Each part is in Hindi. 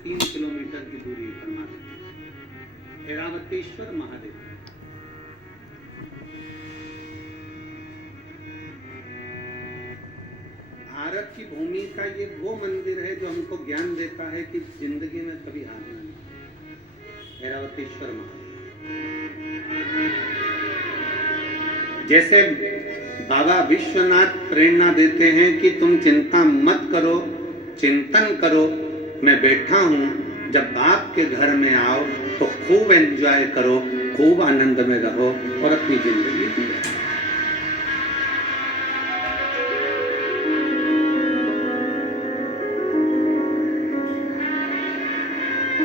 3 किलोमीटर की दूरी पर माता ऐरावतेश्वर महादेव। भारत की भूमि का ये वो मंदिर है जो हमको ज्ञान देता है कि जिंदगी में कभी हारना नहीं। ऐरावतेश्वर महादेव जैसे बाबा विश्वनाथ प्रेरणा देते हैं कि तुम चिंता मत करो, चिंतन करो, मैं बैठा हूं। जब बाप के घर में आओ तो खूब एंजॉय करो, खूब आनंद में रहो और अपनी जिंदगी जियो।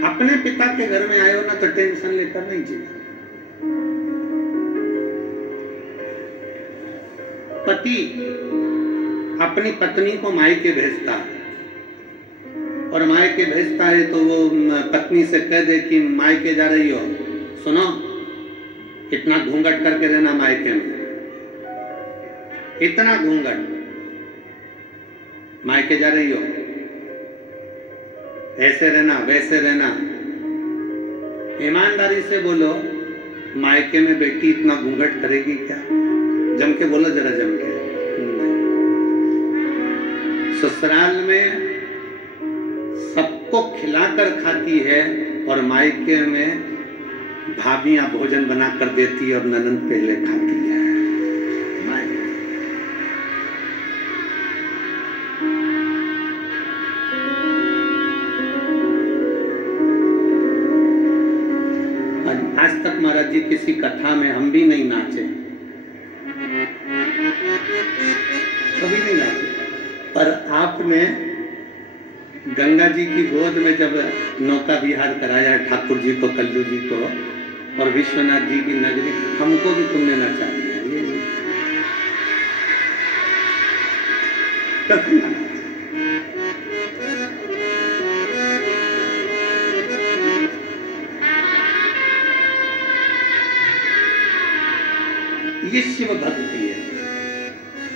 अपने पिता के घर में आए हो ना तो टेंशन लेकर नहीं जीना। पति अपनी पत्नी को मायके भेजता है और मायके भेजता है तो वो पत्नी से कह दे कि मायके जा रही हो, सुनो इतना घूंघट करके रहना मायके में, इतना घूंघट, मायके जा रही हो ऐसे रहना वैसे रहना। ईमानदारी से बोलो, मायके में बेटी इतना घूंघट करेगी क्या? जम के बोलो, जरा जम के। ससुराल में सबको खिलाकर खाती है और मायके में भाभियां भोजन बनाकर देती है और ननंद पहले खाती है। आज तक महाराज जी किसी कथा में हम भी नहीं नाचे, कभी नहीं नाचे, पर आपने गंगा जी की गोद में जब नौका विहार कराया ठाकुर जी को, कल्लू जी को और विश्वनाथ जी की नगरी, हमको भी तुमने नचा दिया। ये शिव भक्ति है।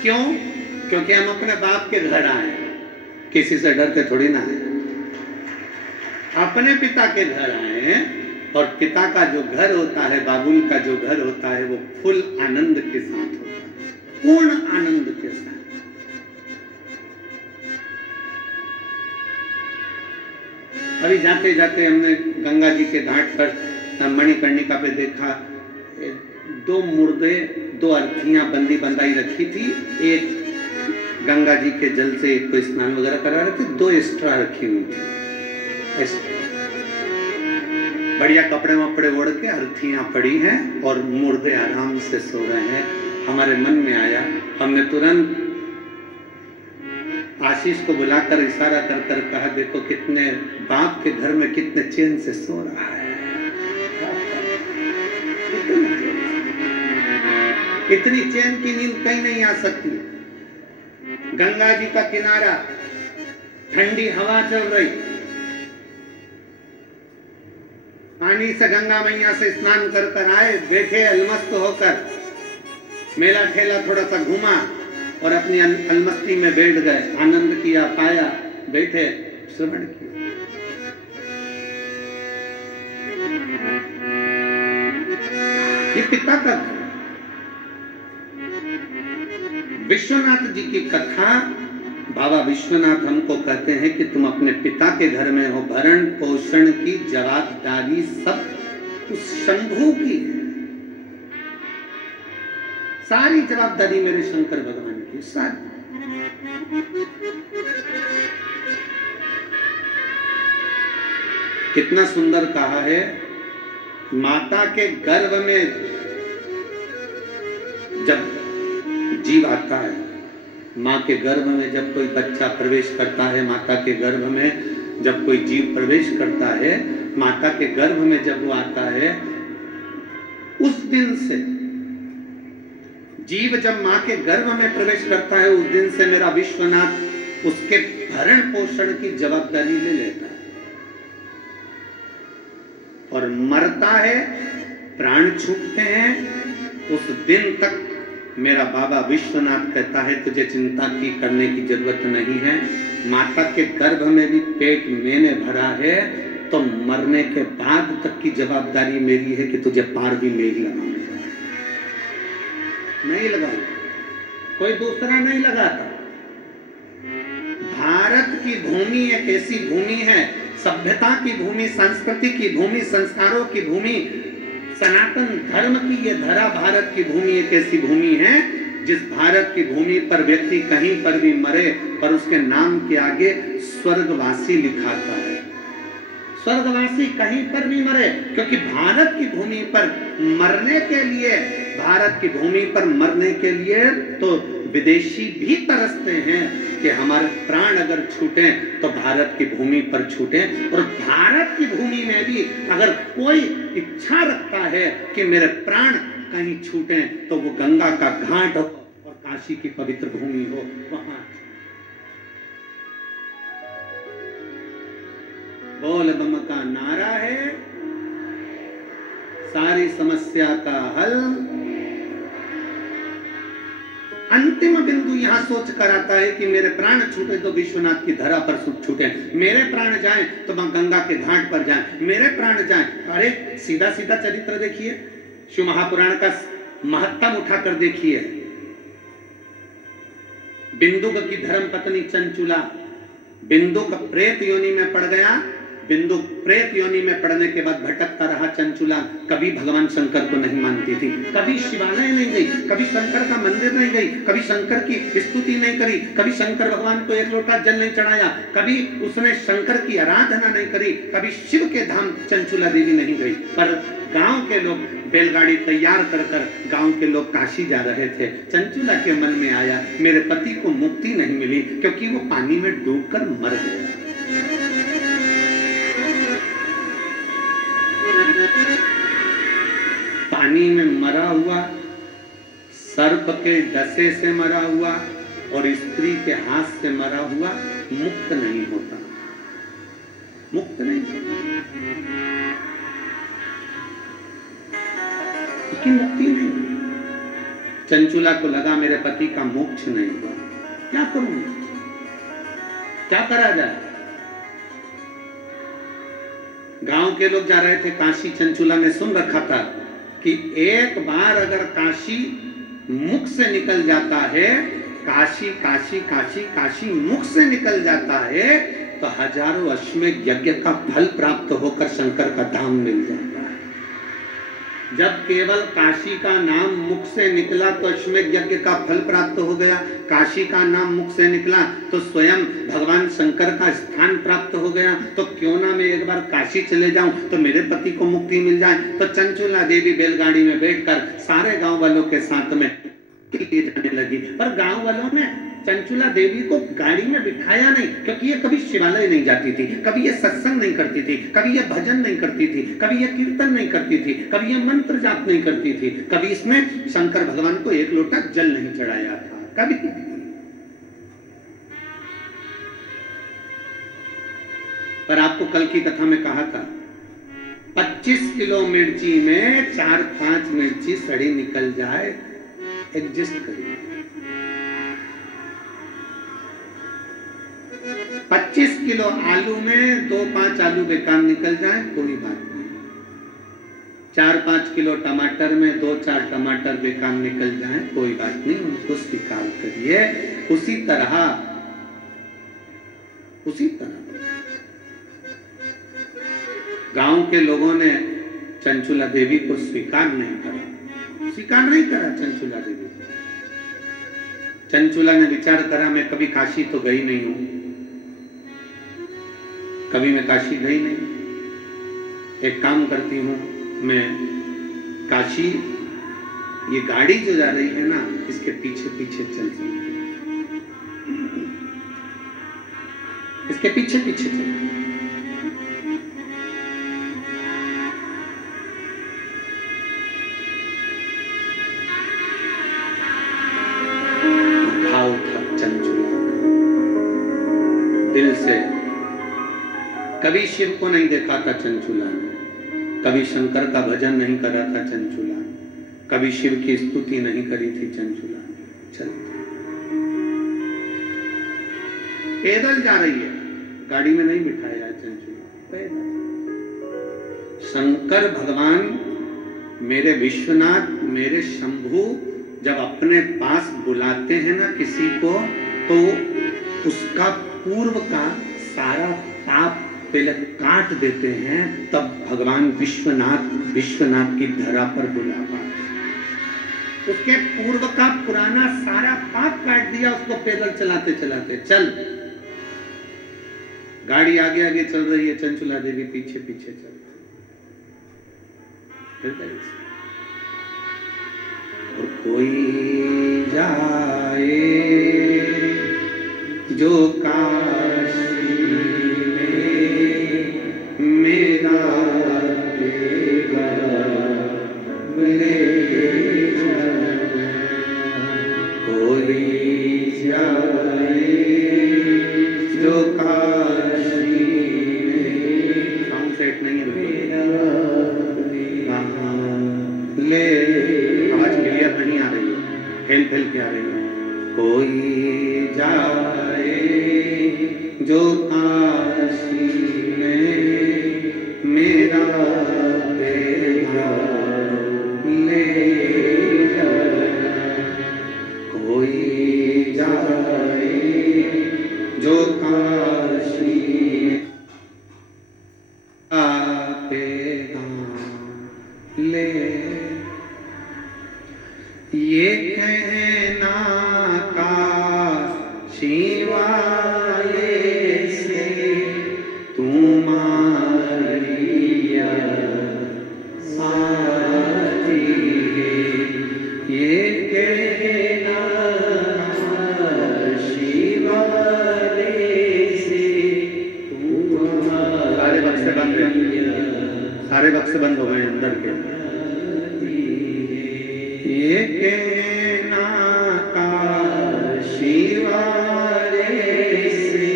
क्यों? क्योंकि हम अपने बाप के घर आए, किसी से डर के थोड़ी ना आए, अपने पिता के घर आए। और पिता का जो घर होता है, बाबुल का जो घर होता है, वो फुल आनंद के साथ होता है, पूर्ण आनंद के साथ। अभी जाते जाते हमने गंगा जी के घाट पर मणिकर्णिका पे देखा, दो मुर्दे, दो अर्थियां बंदी बंदाई रखी थी। एक गंगा जी के जल से एक को स्नान वगैरह करा रहे थे, दो एक्स्ट्रा रखी हुई थी। बढ़िया कपड़े वपड़े ओढ़ के अर्थियां पड़ी हैं और मुर्दे आराम से सो रहे हैं। हमारे मन में आया, हमने तुरंत आशीष को बुलाकर इशारा कर कर कहा, देखो कितने बाप के घर में कितने चैन से सो रहा है। इतनी चैन की नींद कहीं नहीं आ सकती। गंगा जी का किनारा, ठंडी हवा चल रही, पानी से गंगा मैया से स्नान कर कर आए, बैठे अलमस्त होकर, मेला ठेला थोड़ा सा घूमा और अपनी अलमस्ती में बैठ गए, आनंद किया, पाया, बैठे, श्रवण किया। ये पिता का घर। विश्वनाथ जी की कथा, बाबा विश्वनाथ हमको कहते हैं कि तुम अपने पिता के घर में हो, भरण पोषण की जवाबदारी सब उस शंभू की है। सारी जवाबदारी मेरे शंकर भगवान की, सारी। कितना सुंदर कहा है, माता के गर्भ में जब जीव आता है, माँ के गर्भ में जब कोई बच्चा प्रवेश करता है, माता के गर्भ में जब कोई जीव प्रवेश करता है, माता के गर्भ में जब वो आता है, उस दिन से जीव जब माँ के गर्भ में प्रवेश करता है, उस दिन से मेरा विश्वनाथ उसके भरण पोषण की जवाबदारी ले लेता है। और मरता है, प्राण छूटते हैं, उस दिन तक मेरा बाबा विश्वनाथ कहता है तुझे चिंता की करने की जरूरत नहीं है, माता के गर्भ में भी पेट मैंने भरा है, तो मरने के बाद तक की जवाबदारी मेरी है कि तुझे पार भी मैं ही लगाऊंगा, नहीं लगाऊंगा, कोई दूसरा नहीं लगाता। भारत की भूमि एक ऐसी भूमि है, सभ्यता की भूमि, संस्कृति की भूमि, संस्कारों की भूमि, सनातन धर्म की ये धरा भारत की भूमि एक ऐसी भूमि है जिस भारत की भूमि पर व्यक्ति कहीं पर भी मरे पर उसके नाम के आगे स्वर्गवासी लिखाता है। स्वर्गवासी कहीं पर भी मरे, क्योंकि भारत की भूमि पर मरने के लिए, भारत की भूमि पर मरने के लिए तो विदेशी भी तरसते हैं कि हमारे प्राण अगर छूटे तो भारत की भूमि पर छूटे। और भारत की भूमि में भी अगर कोई इच्छा रखता है कि मेरे प्राण कहीं छूटे तो वो गंगा का घाट हो और काशी की पवित्र भूमि हो, वहां बोल बम का नारा है, सारी समस्या का हल। अंतिम बिंदु यहां सोच कर आता है कि मेरे प्राण छूटे तो विश्वनाथ की धरा पर छूटे, मेरे प्राण जाएं तो मां गंगा के घाट पर जाएं, मेरे प्राण जाएं। अरे सीधा सीधा चरित्र देखिए, शिव महापुराण का महत्तम उठाकर देखिए। बिंदुक की धर्म पत्नी चंचुला, बिंदुक प्रेत योनि में पड़ गया, बिंदु प्रेत योनि में पड़ने के बाद भटकता रहा चंचुला, कभी भगवान शंकर को नहीं मानती थी, कभी शिवालय नहीं गई, कभी शंकर का मंदिर नहीं गई, कभी शंकर की स्तुति नहीं करी, कभी शंकर भगवान को एक लोटा जल नहीं चढ़ाया, कभी उसने शंकर की आराधना नहीं करी, कभी शिव के धाम चंचुला देवी नहीं गई। पर गांव के लोग बैलगाड़ी तैयार कर कर गांव के लोग काशी जा रहे थे। चंचुला के मन में आया मेरे पति को मुक्ति नहीं मिली क्योंकि वो पानी में डूबकर मर गया। पानी में मरा हुआ, सर्प के डसे से मरा हुआ और स्त्री के हाथ से मरा हुआ मुक्त नहीं होता, मुक्त नहीं होता, उसकी मुक्ति नहीं। चंचुला को लगा मेरे पति का मोक्ष नहीं हुआ, क्या करूंगा, क्या करा जाए। गांव के लोग जा रहे थे काशी, चंचुला ने सुन रखा था कि एक बार अगर काशी मुख से निकल जाता है, काशी काशी काशी काशी मुख से निकल जाता है तो हजारों अश्वमेध यज्ञ का फल प्राप्त होकर शंकर का धाम मिल जाता है। जब केवल काशी का नाम मुख से निकला तो अश्वमेध यज्ञ का फल प्राप्त हो गया, काशी का नाम मुख से निकला तो स्वयं भगवान शंकर का स्थान प्राप्त हो गया। तो क्यों ना मैं एक बार काशी चले जाऊं तो मेरे पति को मुक्ति मिल जाए। तो चंचुला देवी बैलगाड़ी में बैठकर सारे गांव वालों के साथ में जाने लगी, पर गांव वालों ने चंचुला देवी को गाड़ी में बिठाया नहीं, क्योंकि ये कभी शिवालय नहीं जाती थी, कभी ये सत्संग नहीं करती थी, कभी ये भजन नहीं करती थी, कभी ये कीर्तन नहीं करती थी, कभी ये मंत्र जाप नहीं करती थी, कभी इसने शंकर भगवान को एक लोटा जल नहीं चढ़ाया था, कभी। पर आपको कल की कथा में कहा था 25 किलो मिर्ची में 4-5 मिर्ची सड़ी निकल जाए, एडजस्ट करिए। 25 किलो आलू में 2-5 आलू बेकार निकल जाए कोई बात नहीं, 4-5 किलो टमाटर में 2-4 टमाटर बेकार निकल जाए कोई बात नहीं, उनको स्वीकार करिए। उसी तरह गांव के लोगों ने चंचुला देवी को स्वीकार नहीं करा चंचुला देवी। चंचुला ने विचार करा मैं कभी काशी तो गई नहीं हूं, कभी मैं काशी गई नहीं, एक काम करती हूं मैं काशी, ये गाड़ी जो जा रही है ना इसके पीछे पीछे चलती हूं, इसके पीछे पीछे चलती। दिल से कभी शिव को नहीं देखा था चंचुला ने, कभी शंकर का भजन नहीं करा था चंचुला, कभी शिव की स्तुति नहीं करी थी चंचुला। चलते। पैदल जा रही है, गाड़ी में नहीं बिठाया चंचू, पैदल। शंकर भगवान, मेरे विश्वनाथ, मेरे शंभु जब अपने पास बुलाते हैं ना किसी को, तो उसका पूर्व का सारा पाप पहले काट देते हैं, तब भगवान विश्वनाथ की धरा पर बुला पाते। उसके पूर्व का पुराना सारा पाप काट दिया उसको पैदल चलाते चलाते। चल, गाड़ी आगे आगे चल रही है, चंचुला देवी पीछे पीछे चल रही। और कोई जाए जो काशी में मेरा देगा ले जा, कोई जाए जो काशी में, साउंड सेट नहीं है ले, आवाज क्लियर नहीं आ रही है, फैल फैल के आ रही है। कोई जाए जो काशी में मेरा देगा ले जा, कोई जाए जो काशी आपेगा ले। ये कहना का शिवाय से तुम्हारी साथी है, ये कहना शिवाय से तुम्हारी। सारे बक्से बंद हैं, सारे बक्से बंद हो गए अंदर के। ये कहना का शिवाय से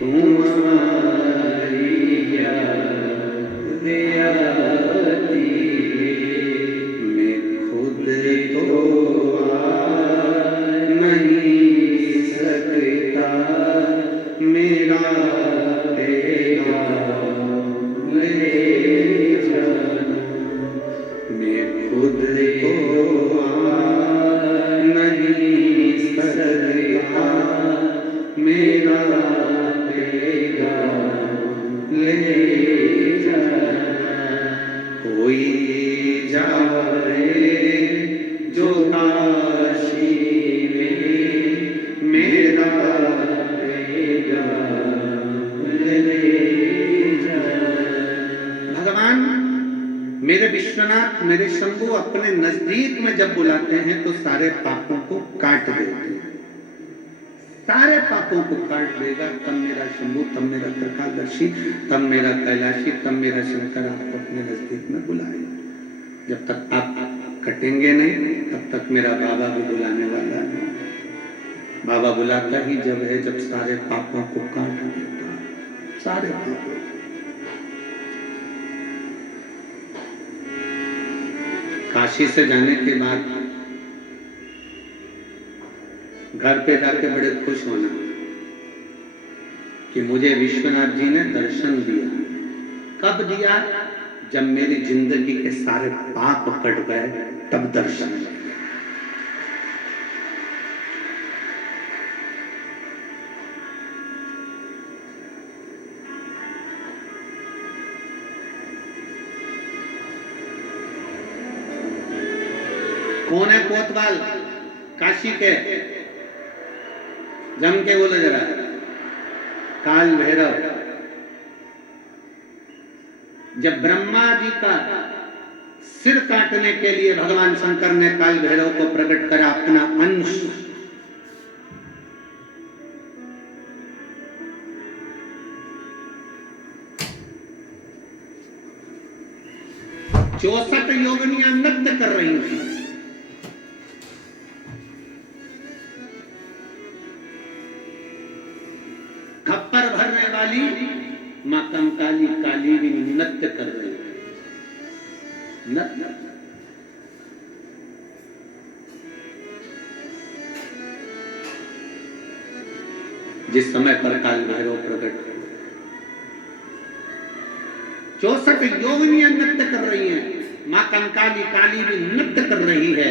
तुम्हारी याद आती, मैं खुद तो आ नहीं सकता, मेरा तेरा ले जाना, मैं खुद तो नहीं सकता, मेरा तेरा ले जाना, कोई जाए जो काशी में मेरा तेरा ले जाना। भगवान मेरे विश्वनाथ, मेरे शंभु अपने नजदीक में जब बुलाते हैं तो सारे पापों को काट देते हैं, सारे पापों को काट देगा। तब मेरा शंभु, तब मेरा त्रिकालदर्शी, तब मेरा कैलाशी, तब मेरा शंकर आपको अपने नजदीक में बुलाएगा। जब तक आप कटेंगे नहीं तब तक मेरा बाबा भी बुलाने वाला है। बाबा बुलाता ही जब है जब सारे पापों को काट देता, सारे पापों। काशी से जाने के बाद घर पे जाके बड़े खुश होना कि मुझे विश्वनाथ जी ने दर्शन दिया। कब दिया? जब मेरी जिंदगी के सारे पाप कट गए, तब दर्शन दिया। कौन है कोतवाल काशी के? जम के बोलो जरा। काल भैरव। जब ब्रह्मा जी का सिर काटने के लिए भगवान शंकर ने काल भैरव को प्रकट करा अपना अंश, चौसठ योगिनियां नृत्य कर रही थी। खप्पर भरने वाली मां कंकाली काली भी नृत्य कर रही है। जिस समय पर काल भैरव प्रकट हुए। 64 योगिनियां नृत्य कर रही हैं, मां कंकाली काली भी नृत्य कर रही है,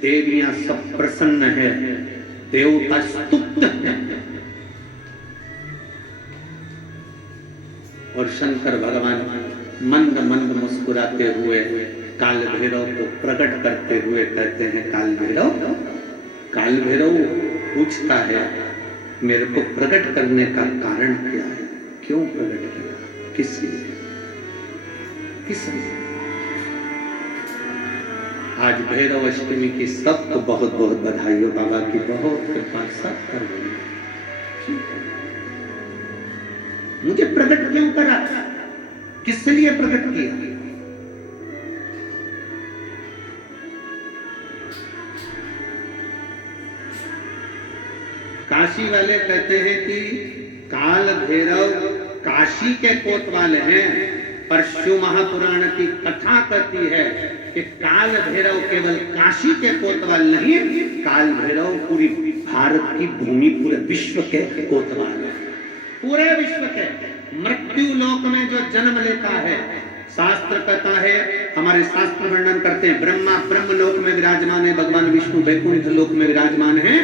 देवियां सब प्रसन्न है, देवता स्तुत है। और शंकर भगवान मंद मंद मुस्कुराते हुए काल भैरव को प्रकट करते हुए कहते हैं, काल भैरव पूछता है मेरे को प्रकट करने का कारण क्या है, क्यों प्रकट किया, किस लिए? आज भैरव अष्टमी की सबको बहुत बहुत बधाई हो, बाबा की बहुत कृपा सब कर रही। मुझे प्रकट क्यों करा, किस लिए प्रकट किया? काशी वाले कहते हैं कि काल भैरव काशी के कोतवाल हैं, पर शिव महापुराण की कथा कहती है कि काल भैरव केवल काशी के कोतवाल नहीं, काल भैरव पूरी भारत की भूमि, पूरे विश्व के कोतवाल है, पूरे विश्व के। मृत्यु लोक में जो जन्म लेता है, शास्त्र कहता है, हमारे शास्त्र वर्णन करते हैं, ब्रह्मा ब्रह्म लोक में विराजमान है, भगवान विष्णु वैकुंठ लोक में विराजमान है,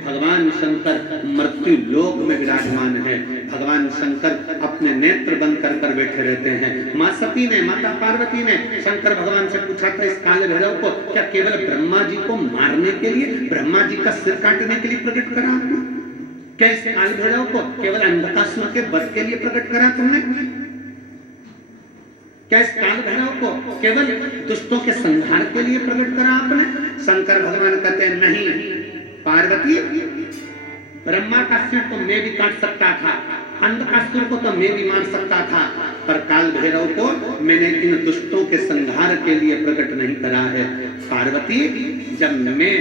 भगवान शंकर मृत्यु लोक में विराजमान है। भगवान शंकर अपने नेत्र बंद कर कर बैठे रहते हैं। मां सती ने, माता पार्वती ने शंकर भगवान से पूछा था, इस काल भैरव को क्या केवल ब्रह्मा जी को मारने के लिए, ब्रह्मा जी का सिर काटने के लिए प्रकट करा आपने? क्या इस काल भैरव को केवल अंधकासुर के वध के लिए प्रकट करा तुमने? क्या इस काल भैरव को केवल दुष्टों के संहार के लिए प्रकट करा आपने? शंकर भगवान कहते हैं, नहीं पार्वती, ब्रह्मा का सिर तो मैं भी काट सकता था, अंधकासुर को तो मैं भी मार सकता था, पर काल भैरव को मैंने इन दुष्टों के संहार के लिए प्रकट नहीं करा है। पार्वती, जब मैं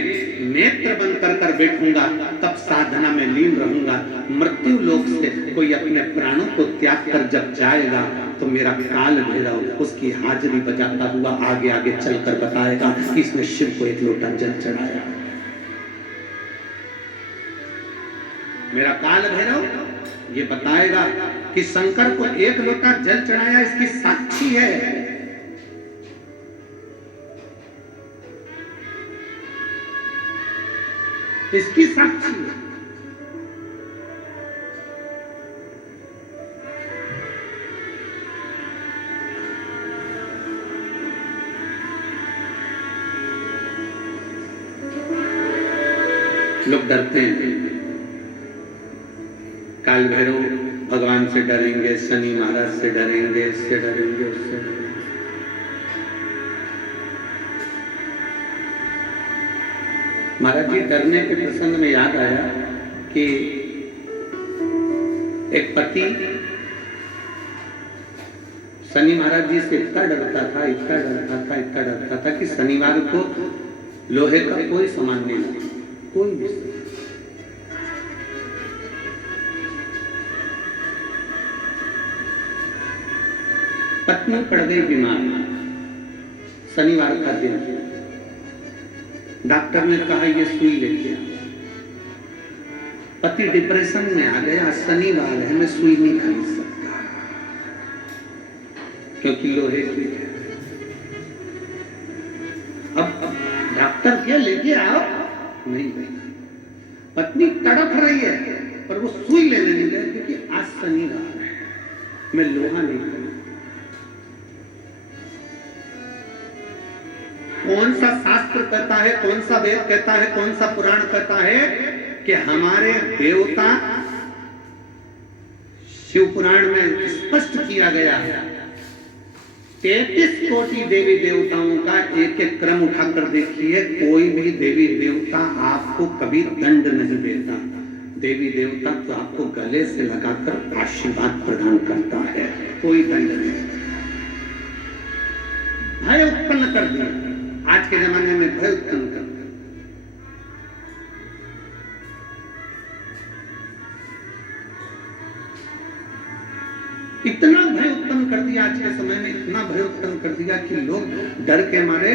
नेत्र बंद कर कर बैठूंगा तब साधना में लीन रहूंगा। मृत्यु लोक से कोई अपने प्राणों को त्याग कर जब जाएगा तो मेरा काल भैरव उसकी हाजिरी बजाता हुआ आगे आगे चलकर बताएगा कि इसने शिव को एक लोटा जल चढ़ाया। मेरा काल भैरव ये बताएगा कि शंकर को एक लोटा जल चढ़ाया, इसकी साक्षी है। इसकी साक्षी है। लोग डरते हैं, काल भैरव भगवान से डरेंगे, शनि महाराज से डरेंगे, इससे डरेंगे, उससे डरेंगे। महाराज जी डरने के प्रसंग में याद आया कि एक पति शनि महाराज जी से इतना डरता था, इतना डरता था, इतना डरता था कि शनिवार को लोहे का कोई सामान नहीं मिला, कोई भी। पत्नी पड़ गई बीमार, शनिवार का दिन, डॉक्टर ने कहा ये सुई लेके आओ। पति डिप्रेशन में आ गया, शनिवार है, मैं सुई नहीं खरीद सकता क्योंकि लोहे की है। अब डॉक्टर क्या लेके आओ, नहीं भाई। पत्नी तड़प रही है पर वो सुई लेने नहीं गए क्योंकि आज शनिवार है, मैं लोहा नहीं खरीद। कौन सा शास्त्र कहता है, कौन सा वेद कहता है, कौन सा पुराण कहता है कि हमारे देवता, शिव पुराण में स्पष्ट किया गया है, 33 कोटि देवी देवताओं का एक एक क्रम उठाकर देखिए, कोई भी देवी देवता आपको कभी दंड नहीं देता। देवी देवता तो आपको गले से लगाकर आशीर्वाद प्रदान करता है, कोई दंड नहीं। भय उत्पन्न कर दिया, आज के जमाने में भय उत्पन्न कर दिया। इतना भय उत्पन्न कर दिया, आज के समय में इतना भय उत्पन्न कर दिया कि लोग डर के मारे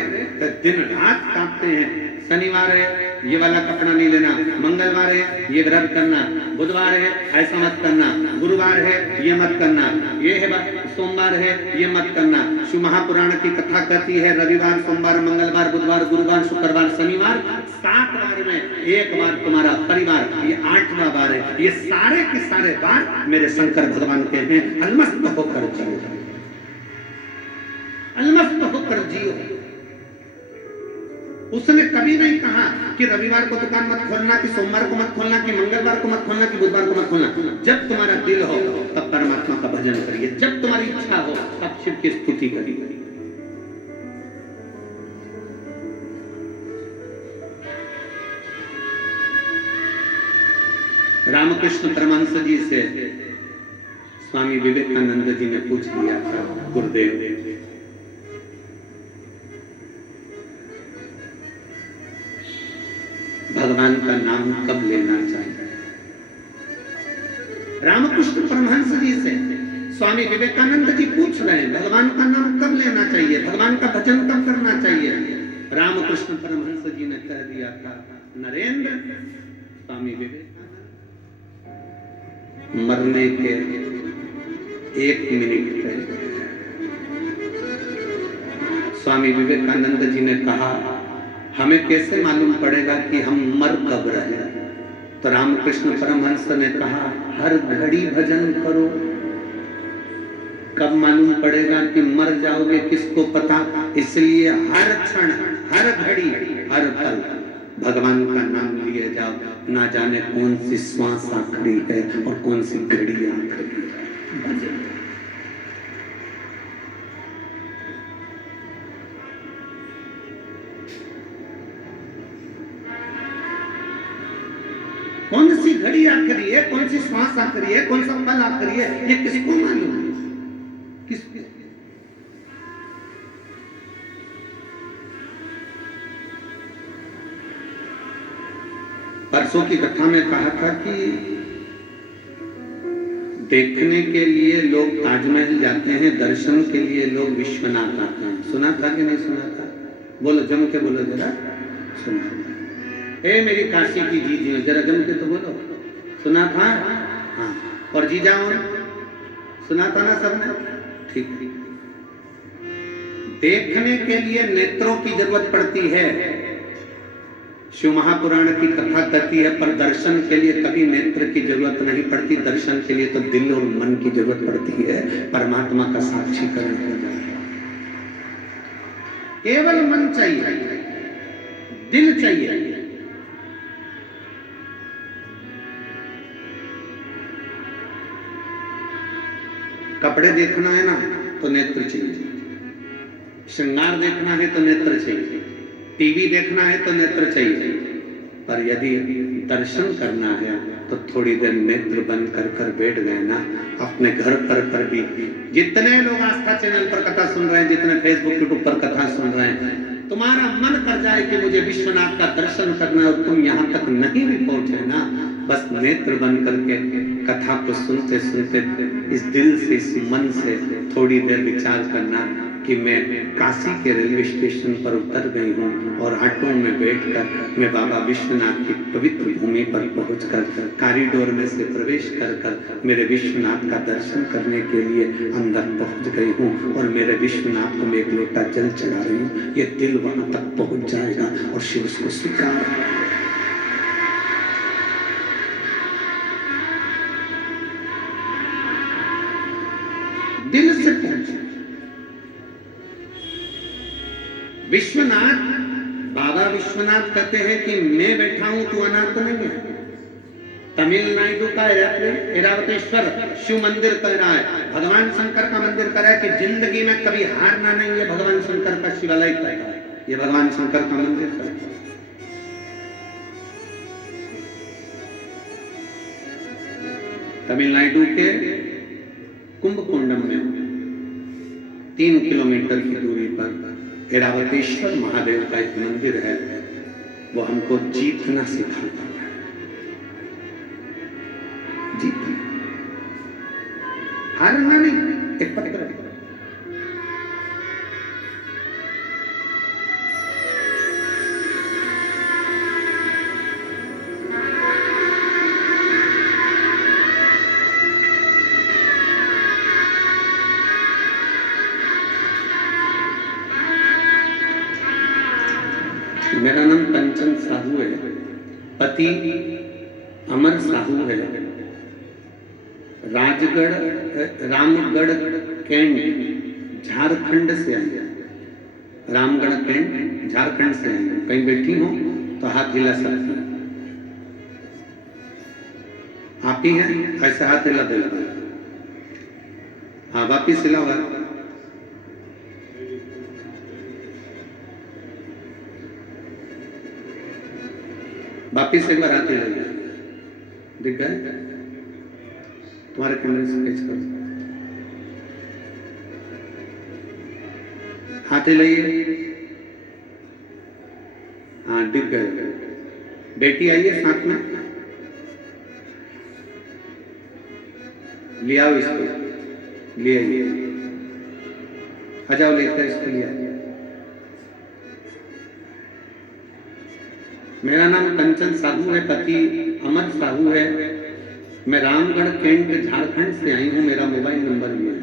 दिन रात कांपते हैं। शनिवार है, ये वाला कपड़ा नहीं लेना, मंगलवार है ये व्रत करना, बुधवार है ऐसा मत करना, गुरुवार है ये मत करना, ये है सोमवार है ये मत करना। शिव महापुराण की कथा कहती है रविवार, सोमवार, मंगलवार, बुधवार, गुरुवार, शुक्रवार, शनिवार, 7 बार में एक बार तुम्हारा परिवार, ये 8वां बार है। ये सारे के सारे बार मेरे शंकर भगवान के हैं, अलमस्त होकर जियो, अलमस्त होकर जियो। उसने कभी नहीं कहा कि रविवार को दुकान मत खोलना, कि सोमवार को मत खोलना, कि मंगलवार को मत खोलना, कि बुधवार को मत खोलना। जब तुम्हारा दिल हो तब परमात्मा का भजन करिए, जब तुम्हारी इच्छा हो तब शिव की स्तुति करिए। रामकृष्ण परमहंस जी से स्वामी विवेकानंद जी ने पूछ लिया था, गुरुदेव भगवान का नाम कब लेना चाहिए? रामकृष्ण परमहंस जी से स्वामी विवेकानंद जी पूछ रहे हैं भगवान का नाम कब लेना चाहिए, भगवान का भजन कब करना चाहिए। रामकृष्ण परमहंस जी ने कह दिया था, नरेंद्र, स्वामी विवेकानंद मरने के 1 मिनट पहले स्वामी विवेकानंद जी ने कहा, हमें कैसे मालूम पड़ेगा कि हम मर कब रहे? तो रामकृष्ण परमहंस ने कहा, हर घड़ी भजन करो, कब मालूम पड़ेगा कि मर जाओगे किसको पता। इसलिए हर क्षण, हर घड़ी, हर पल भगवान का नाम लिए जाओ, ना जाने कौन सी श्वास आखिरी है और कौन सी घड़ी आखिरी है। कौन सी घड़ी आखिरी है, कौन सी श्वास आखिरी है, कौन सा पल आखिरी है, ये किसको मालूम है? किसको? परसों की कथा में कहा था कि देखने के लिए लोग ताजमहल जाते हैं, दर्शन के लिए लोग विश्वनाथ आते हैं। सुना था कि नहीं सुना था? बोलो, जम के बोलो जरा। सुना? ए मेरी काशी की जीजियों, जरा जम के तो बोलो। सुना था? हाँ। और जीजाओं, सुना था ना सबने? ठीक है। देखने के लिए नेत्रों की जरूरत पड़ती है, शिव महापुराण की कथा कहती है, पर दर्शन के लिए कभी नेत्र की जरूरत नहीं पड़ती। दर्शन के लिए तो दिल और मन की जरूरत पड़ती है, परमात्मा का साक्षीकरण हो जाता है। केवल मन चाहिए, दिल चाहिए। कपड़े देखना है ना तो नेत्र चाहिए, श्रृंगार देखना है तो नेत्र चाहिए, टीवी देखना है तो नेत्र चाहिए, पर यदि दर्शन करना है तो थोड़ी देर नेत्र बंद कर बैठ गए ना, अपने घर पर भी। जितने लोग आस्था चैनल पर कथा सुन रहे हैं, जितने फेसबुक यूट्यूब पर कथा सुन रहे हैं, तुम्हारा मन कर जाए कि मुझे विश्वनाथ का दर्शन करना और तुम यहाँ तक नहीं भी पहुंचे ना, बस नेत्र बंद करके कथा को सुनते सुनते इस दिल से, इस मन से थोड़ी देर विचार करना कि मैं काशी के रेलवे स्टेशन पर उतर गई हूँ और ऑटो में बैठकर मैं बाबा विश्वनाथ की पवित्र भूमि पर पहुंचकर कॉरिडोर में से प्रवेश कर मेरे विश्वनाथ का दर्शन करने के लिए अंदर पहुंच गई हूँ और मेरे विश्वनाथ को मैं एक लोटा जल चढ़ा रही हूँ। ये दिल वहां तक पहुंच जाएगा और शिव उसको स्वीकार। दिल से पहुंचे विश्वनाथ। बाबा विश्वनाथ कहते हैं कि मैं बैठा हूं, तू अनाथ नहीं है। तमिलनाडु का ऐरावतेश्वर शिव मंदिर कह रहा है, भगवान शंकर का मंदिर कह रहा है कि जिंदगी में कभी हारना नहीं है। भगवान शंकर का शिवालय कह रहा है, ये भगवान शंकर का मंदिर कह रहा है। तमिलनाडु के कुंभकोंडम में 3 किलोमीटर की दूरी पर ऐरावतेश्वर महादेव का एक मंदिर है। वो हमको जीतना सिखाता है, जीतना, हारना नहीं। एक पत्थर मेरा नाम कंचन साहू है, पति अमर साहू है, राजगढ़ रामगढ़ कैंट झारखंड से आए। रामगढ़ कैंट झारखंड से आए। कहीं बैठी हो तो हाथ हिला सकते हैं। आप ही हैं, ऐसे हाथ हिला दे। हाँ, वापिस हिलाओ। वापिस एक बार हाथ हिलाइए। दिख गए? तुम्हारे कैमरे से कैच करो। हाथ हिलाइए। हाँ, दिख गए। बेटी आइए साथ में, ले आओ इसको, ले आइए। आ जाओ, लेकर इसको ले आइए। मेरा नाम कंचन साहू है, पति अमर साहू है। मैं रामगढ़ कैंट झारखंड से आई हूँ। मेरा मोबाइल नंबर भी है।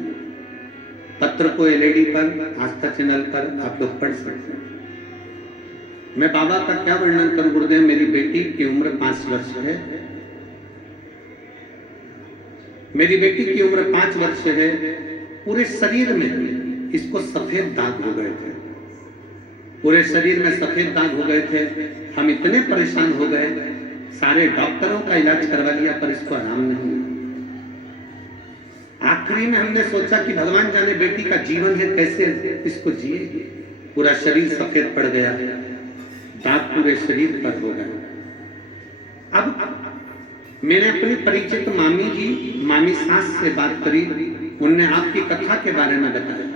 पत्र को एलईडी पर, आस्था चैनल पर आप लोग पढ़ सकते हैं। मैं बाबा का क्या वर्णन करूं गुरुदेव। मेरी बेटी की उम्र 5 वर्ष है। मेरी बेटी की उम्र 5 वर्ष है। पूरे शरीर में इसको सफेद दाग हो गए थे। पूरे शरीर में सफेद दाग हो गए थे। हम इतने परेशान हो गए, सारे डॉक्टरों का इलाज करवा लिया, पर इसको आराम नहीं हुआ। आखिरी में हमने सोचा कि भगवान जाने बेटी का जीवन है, कैसे इसको जिए। पूरा शरीर सफेद पड़ गया, दाग पूरे शरीर पर हो गए। अब मैंने अपनी परिचित मामी सास से बात करी। उनने आपकी कथा के बारे में बताया,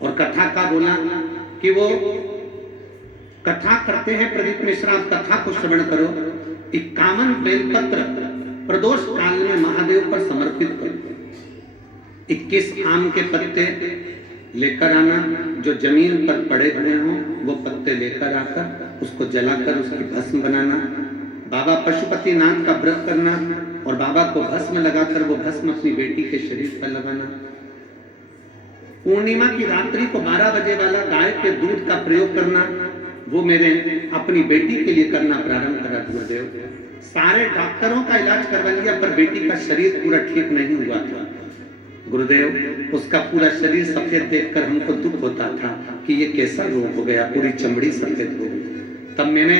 और कथा का बोला कि वो कथा करते हैं प्रदीप मिश्रा, आप कथा को श्रवण करो। 51 बेलपत्र प्रदोष काल में महादेव पर समर्पित करो। 21 आम के पत्ते लेकर आना, जो जमीन पर पड़े हुए हों वो पत्ते लेकर आकर उसको जलाकर उसकी भस्म बनाना। बाबा पशुपतिनाथ का व्रत करना और बाबा को भस्म लगाकर वो भस्म अपनी बेटी के शरीर पर लगाना। पूर्णिमा की रात्रि को 12 बजे वाला गाय के दूध का प्रयोग करना, वो मेरे अपनी बेटी के लिए करना प्रारंभ करा गुरुदेव। सारे डॉक्टरों का इलाज करवा लिया, पर बेटी का शरीर पूरा ठीक नहीं हुआ था गुरुदेव। उसका पूरा शरीर सफेद देखकर हमको दुख होता था कि ये कैसा रोग हो गया, पूरी चमड़ी सफेद हो गई। तब मैंने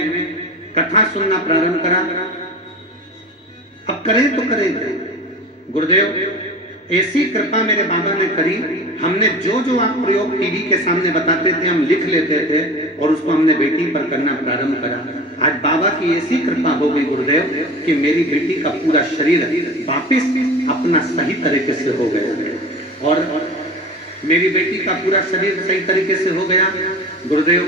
कथा सुनना प्रारंभ करा। अब करें तो करें गुरुदेव। ऐसी कृपा मेरे बाबा ने करी। हमने जो जो आप प्रयोग टीवी के सामने बताते थे हम लिख लेते थे, और उसको हमने बेटी पर करना प्रारंभ करा। आज बाबा की ऐसी कृपा हो गई गुरुदेव कि मेरी बेटी का पूरा शरीर वापिस अपना सही तरीके से हो गया, और मेरी बेटी का पूरा शरीर सही तरीके से हो गया गुरुदेव।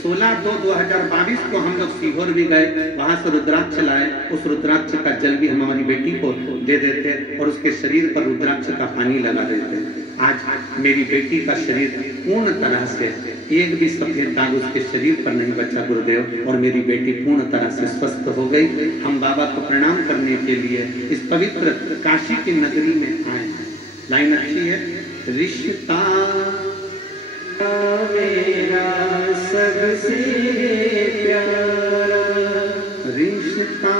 16/2/2022 को हम लोग सीहोर भी गए, वहां से रुद्राक्ष लाए। उस रुद्राक्ष का जल भी हम हमारी बेटी को दे देते और उसके शरीर पर रुद्राक्ष का पानी लगा देते। आज मेरी बेटी का शरीर पूर्ण तरह से, एक भी सफेद दाग उसके शरीर पर नहीं बचा गुरुदेव, और मेरी बेटी पूर्ण तरह से स्वस्थ हो गई। हम बाबा को प्रणाम करने के लिए इस पवित्र काशी की नगरी में आए। लाइन अच्छी है। रिश्ता मेरा सबसे प्यारा, रिश्ता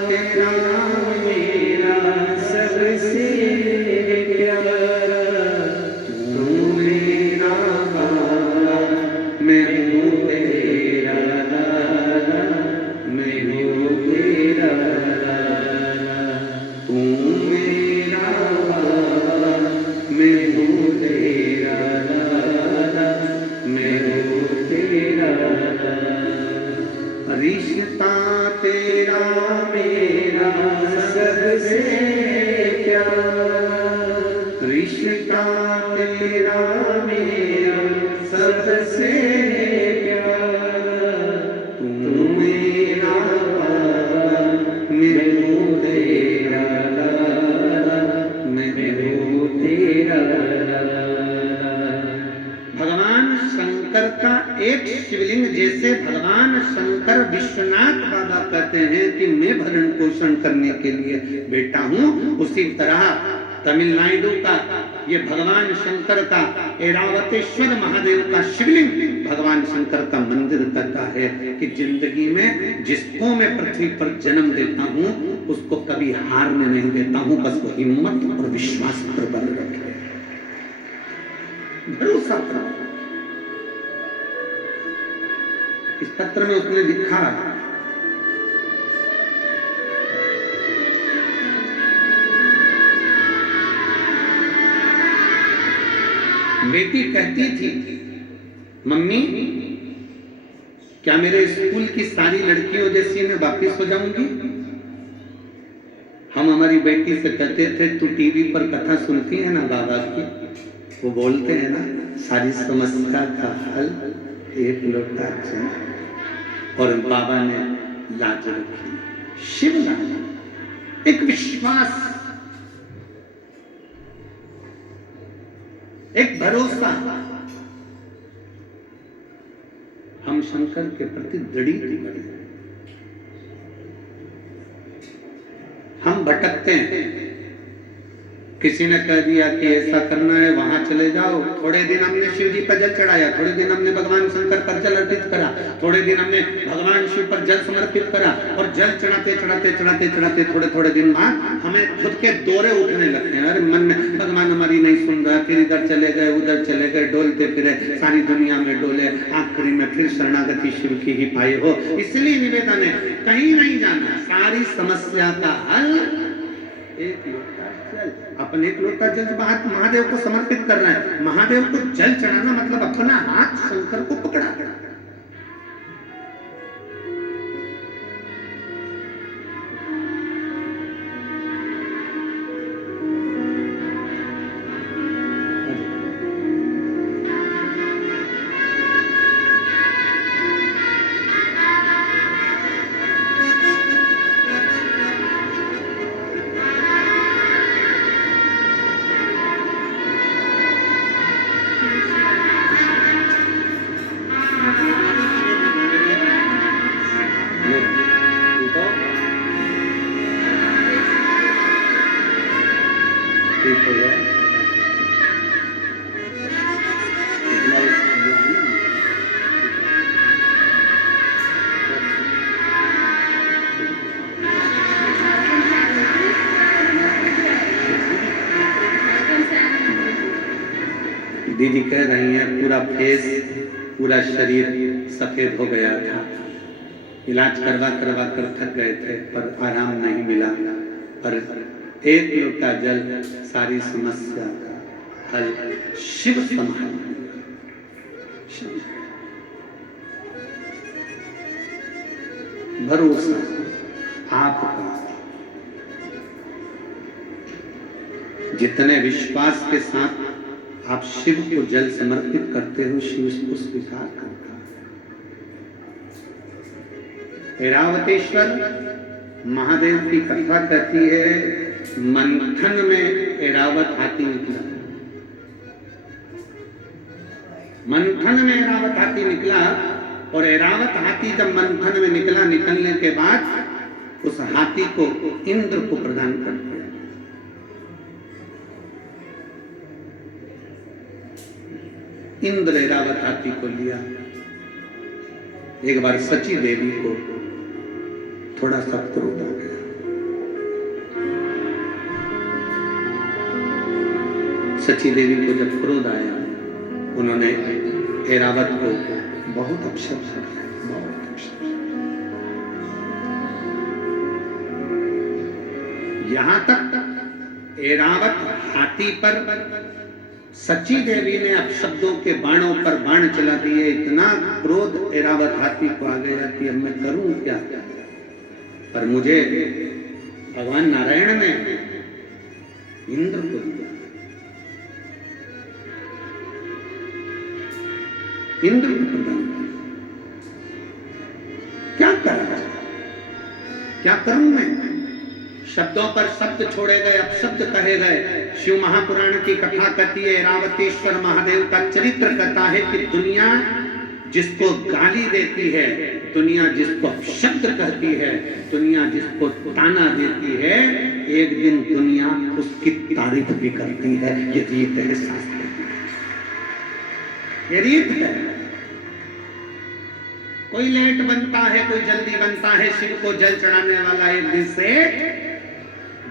तेरा मेरा सबसे प्यारा, तू मेरा बाबा मैं हूँ तेरा लाला, मैं हूँ तेरा लाला, तू मेरा बाबा मैं हूँ तेरा लाला, मैं हूँ तेरा लाला। रिश्ता तेरा मेरा सबसे प्यारा, रिश्ता तेरा मेरा सबसे प्यारा, तू मेरा बाबा मैं हूँ तेरा लाला, मैं हूँ तेरा लाला। भगवान शंकर का एक शिवलिंग, जैसे भगवान शंकर विश्वनाथ बाबा कहते हैं कि मैं भरण पोषण करने के लिए बेटा हूँ, उसी तरह तमिलनाडु का ये भगवान शंकर का ऐरावतेश्वर महादेव का शिवलिंग भगवान शंकर का मंदिर कहता है कि जिंदगी में जिसको मैं पृथ्वी पर जन्म देता हूं उसको कभी हारने नहीं देता हूं, बस वो हिम्मत और विश्वास पर बल रखे, भरोसा करो। इस पत्र में उसने लिखा, बेटी कहती थी मम्मी क्या मेरे स्कूल की सारी लड़कियों जैसी मैं वापिस हो जाऊंगी? हम हमारी बेटी से कहते थे तू टीवी पर कथा सुनती है ना बाबा की, वो बोलते हैं ना सारी समस्या का हल एक लोटा जल, और बाबा ने लाज रखी, शिव लाज, एक विश्वास, एक भरोसा। हम शंकर के प्रति दृढ़ बने। हम भटकते हैं, किसी ने कह दिया कि ऐसा करना है वहां चले जाओ, थोड़े दिन हमने शिव जी पर जल चढ़ाया, थोड़े दिन हमने भगवान शंकर पर जल अर्पित करा, थोड़े दिन हमने भगवान शिव पर जल समर्पित करा, और जल चढ़ाते चढ़ाते चढ़ाते चढ़ाते थोड़े थोड़े दिन बाद हमें खुद के दौरे उठने लगते हैं। अरे मन में भगवान हमारी नहीं सुन रहा, फिर इधर चले गए उधर चले गए, डोलते फिरे सारी दुनिया में डोले, आखिरी में फिर शरणागति शिव की ही पाए हो। इसलिए निवेदन है कहीं नहीं जाना, सारी समस्या का हल एक लोटा जल। अपन एक लोटा जल महादेव को समर्पित कर रहे हैं, महादेव को जल चढ़ाना मतलब अपना हाथ शंकर को पकड़ा। दीदी कह रही है पूरा फेस पूरा शरीर सफेद हो गया था, इलाज करवा करवा कर थक गए थे पर आराम नहीं मिला, पर एक लोटा जल सारी समस्या का हल शिव संभाल। भरोसा आपका, जितने विश्वास के साथ आप शिव को जल समर्पित करते हो शिव उसको स्वीकार करता है। ऐरावतेश्वर महादेव की कथा कहती है मंथन में ऐरावत हाथी निकला, मंथन में ऐरावत हाथी निकला, और ऐरावत हाथी जब मंथन में निकला, निकलने के बाद उस हाथी को इंद्र को प्रदान कर दिया। इंद्र ऐरावत हाथी को लिया। एक बार सची देवी को थोड़ा सा क्रोध आ गया, सची देवी को जब क्रोध आया उन्होंने ऐरावत को बहुत अपशब्द किया, बहुत अपशब्द। यहां तक ऐरावत हाथी पर सची देवी ने अपशब्दों के बाणों पर बाण चला दिए। इतना क्रोध ऐरावत हाथी को आ गया कि अब मैं करूं क्या, पर मुझे भगवान नारायण ने इंद्र को दिया, इंद्र को प्रदान किया। क्या करा, क्या करूं मैं? शब्दों पर शब्द छोड़े गए, अपशब्द कहे गए। शिव महापुराण की कथा कहती है, ऐरावतेश्वर महादेव का चरित्र कहता है कि दुनिया जिसको गाली देती है, दुनिया जिसको अपशब्द कहती है, दुनिया जिसको ताना देती है, एक दिन दुनिया उसकी तारीफ भी करती है। ये रीत है शास्त्र, ये रीत है। कोई लेट बनता है, कोई जल्दी बनता है, शिव को जल चढ़ाने वाला एक दिन से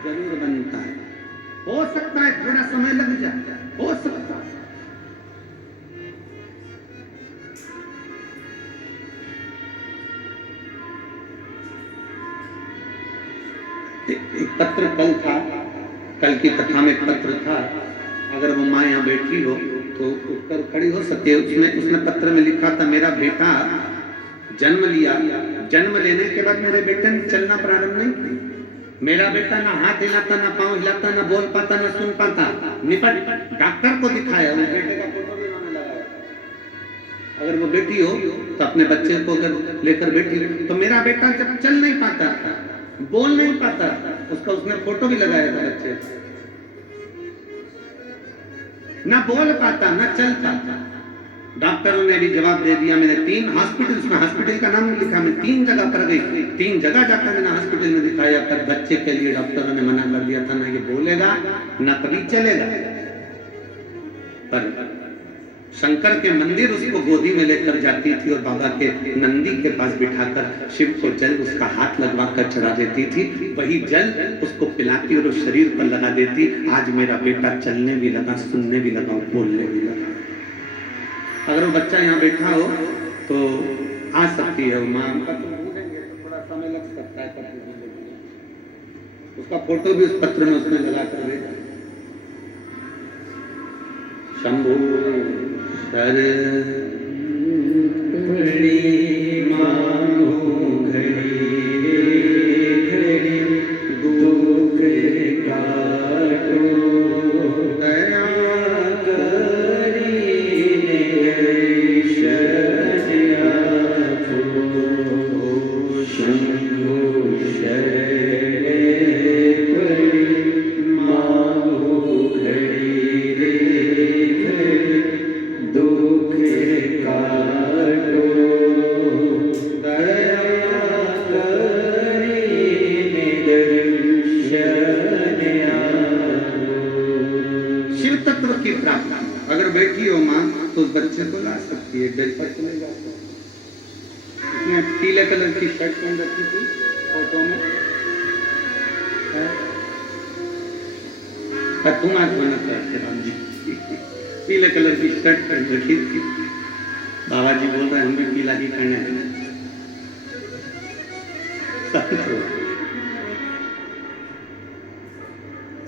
जरूर बनता है। हो सकता है थोड़ा समय लग जाए, हो सकता है। एक पत्र कल था, कल की कथा में एक पत्र था। अगर वो माँ यहाँ बैठी हो तो उत्तर खड़ी हो सकती है। उसने पत्र में लिखा था, मेरा बेटा जन्म लिया, जन्म लेने के बाद मेरे बेटे ने चलना प्रारंभ नहीं किया। मेरा बेटा ना हाथ हिलाता, ना पांव हिलाता, ना बोल पाता, ना सुन पाता। निपट डॉक्टर को दिखाया, उस बेटे का फोटो भी उन्होंने लगाया। अगर वो बेटी हो तो अपने बच्चे को अगर लेकर बैठी, तो मेरा बेटा जब चल नहीं पाता था, बोल नहीं पाता था, उसका उसने फोटो भी लगाया था बच्चे। ना बोल पाता, ना चल पाता। डॉक्टरों ने भी जवाब दे दिया। मैंने 3 हॉस्पिटल, उसमें हॉस्पिटल का नाम लिखा, मैं 3 जगह पर गई, 3 जगह जाकर मैंने हॉस्पिटल में दिखाया, पर बच्चे के लिए डॉक्टरों ने मना कर दिया था, ना ये बोलेगा ना कभी चलेगा। पर शंकर के मंदिर उसको गोदी में लेकर जाती थी और बाबा के नंदी के पास बिठाकर शिव को जल उसका हाथ लगवा कर चढ़ा देती थी। वही जल उसको पिलाती और उस शरीर पर लगा देती। आज मेरा बेटा चलने भी लगा, सुनने भी लगा, बोलने भी लगा। अगर वो बच्चा यहाँ बैठा हो तो आ सकती है माँ का, तो भूलेंगे तो थोड़ा समय लग सकता है, उसका फोटो भी उस पत्र में उसने लगा कर भेजा। शंभू सर मांगो घड़ी घड़ी दुख काटो, दया करी शरणिया को। शंभू शरण पड़ी मांगो घड़ी घड़ी दुख काटो, दया करी दर्शनिया को। शिव तत्व की प्राप्ति अगर बैठी हो माँ तो उस बच्चे को ला सकती है। बेलपत चले जाते हैं। उसने पीले कलर की शर्ट पहन रखी थी फोटो में, तुम आज बना करते राम जी, पीले कलर की शर्ट पहन रखी थी। बाबा जी बोल रहे हैं हम भी पीला ही पहने हैं।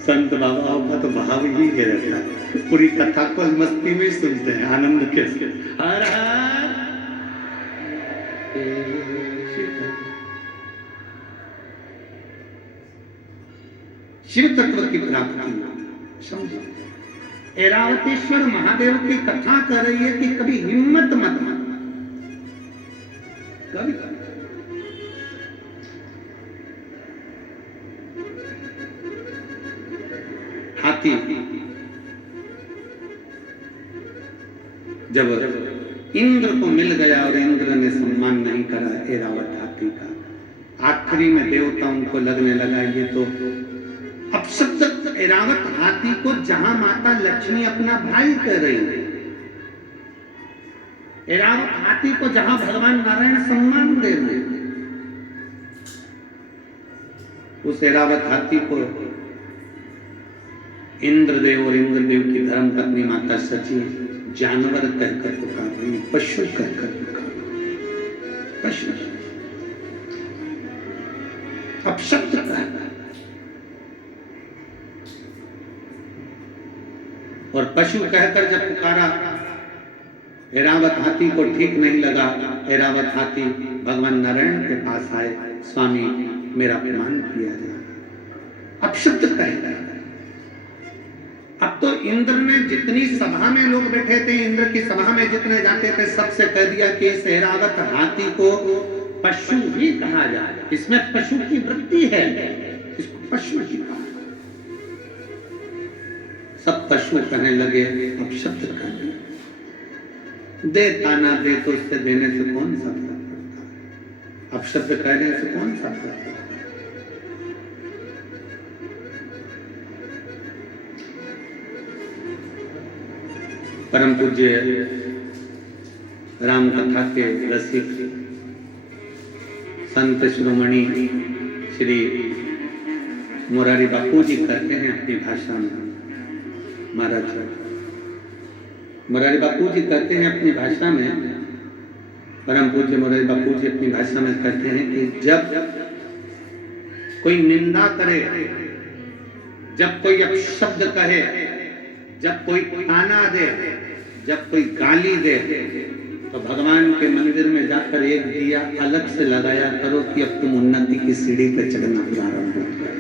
संत बाबाओं का तो भाव ही है रहता है। पूरी कथा को मस्ती में सुनते हैं, आनंद के साथ। हर हर शिव तत्व की प्राप्ति समझो। ऐरावतेश्वर महादेव की कथा कर रही है कि कभी हिम्मत मत मत, कभी हाथी जब इंद्र को मिल गया और इंद्र ने सम्मान नहीं करा ऐरावत हाथी का, आखिरी में देवताओं को लगने लगा ये तो अपशब्द ऐरावत हाथी को जहां माता लक्ष्मी अपना भाई कह रही है, ऐरावत हाथी को जहां भगवान नारायण सम्मान दे रहे हैं, उस ऐरावत हाथी को इंद्रदेव और इंद्रदेव की धर्म पत्नी माता सची जानवर कहकर पुकार रही, पशु कहकर पुकार रही, पशु अपशब्द कहकर। और पशु कहकर जब पुकारा, ऐरावत हाथी को ठीक नहीं लगा। ऐरावत हाथी भगवान नारायण के पास आए, स्वामी मेरा अपमान किया जाए, अपशब्द कह। अब तो इंद्र ने जितनी सभा में लोग बैठे थे, इंद्र की सभा में जितने जाते थे, सबसे कह दिया कि इस ऐरावत हाथी को पशु ही कहा जाए, इसमें पशु की वृत्ति है, इसको पशु ही कहा। सब पशु कहने लगे, अपशब्द कहने लगे। दे ताना दे तो उससे देने से कौन सा फर्क पड़ता है, अपशब्द कहने से कौन सा फर्क पड़ता है। परम पूज्य राम कथा के रसिक संत शिरोमणि श्री मुरारी बापू जी कहते हैं अपनी भाषा में, महाराज मुरारी बापू जी कहते हैं अपनी भाषा में, परम पूज्य मुरारी बापू जी अपनी भाषा में कहते हैं कि जब कोई निंदा करे, जब कोई अपशब्द कहे, जब कोई ताना दे, जब कोई गाली दे, तो भगवान के मंदिर में जाकर एक दिया अलग से लगाया करो कि अब तुम उन्नति की सीढ़ी पर चढ़ना प्रारंभ हो गए।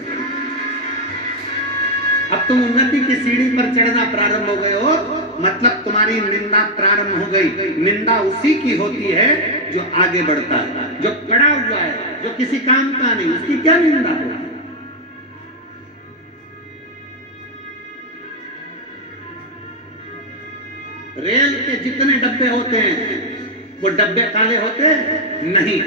अब तुम उन्नति की सीढ़ी पर चढ़ना प्रारंभ हो गए हो, मतलब तुम्हारी निंदा प्रारंभ हो गई। निंदा उसी की होती है जो आगे बढ़ता है, जो खड़ा हुआ है, जो किसी काम का नहीं, उसकी क्या निंदा होगी? रेल के जितने डब्बे होते हैं वो डब्बे काले होते नहीं।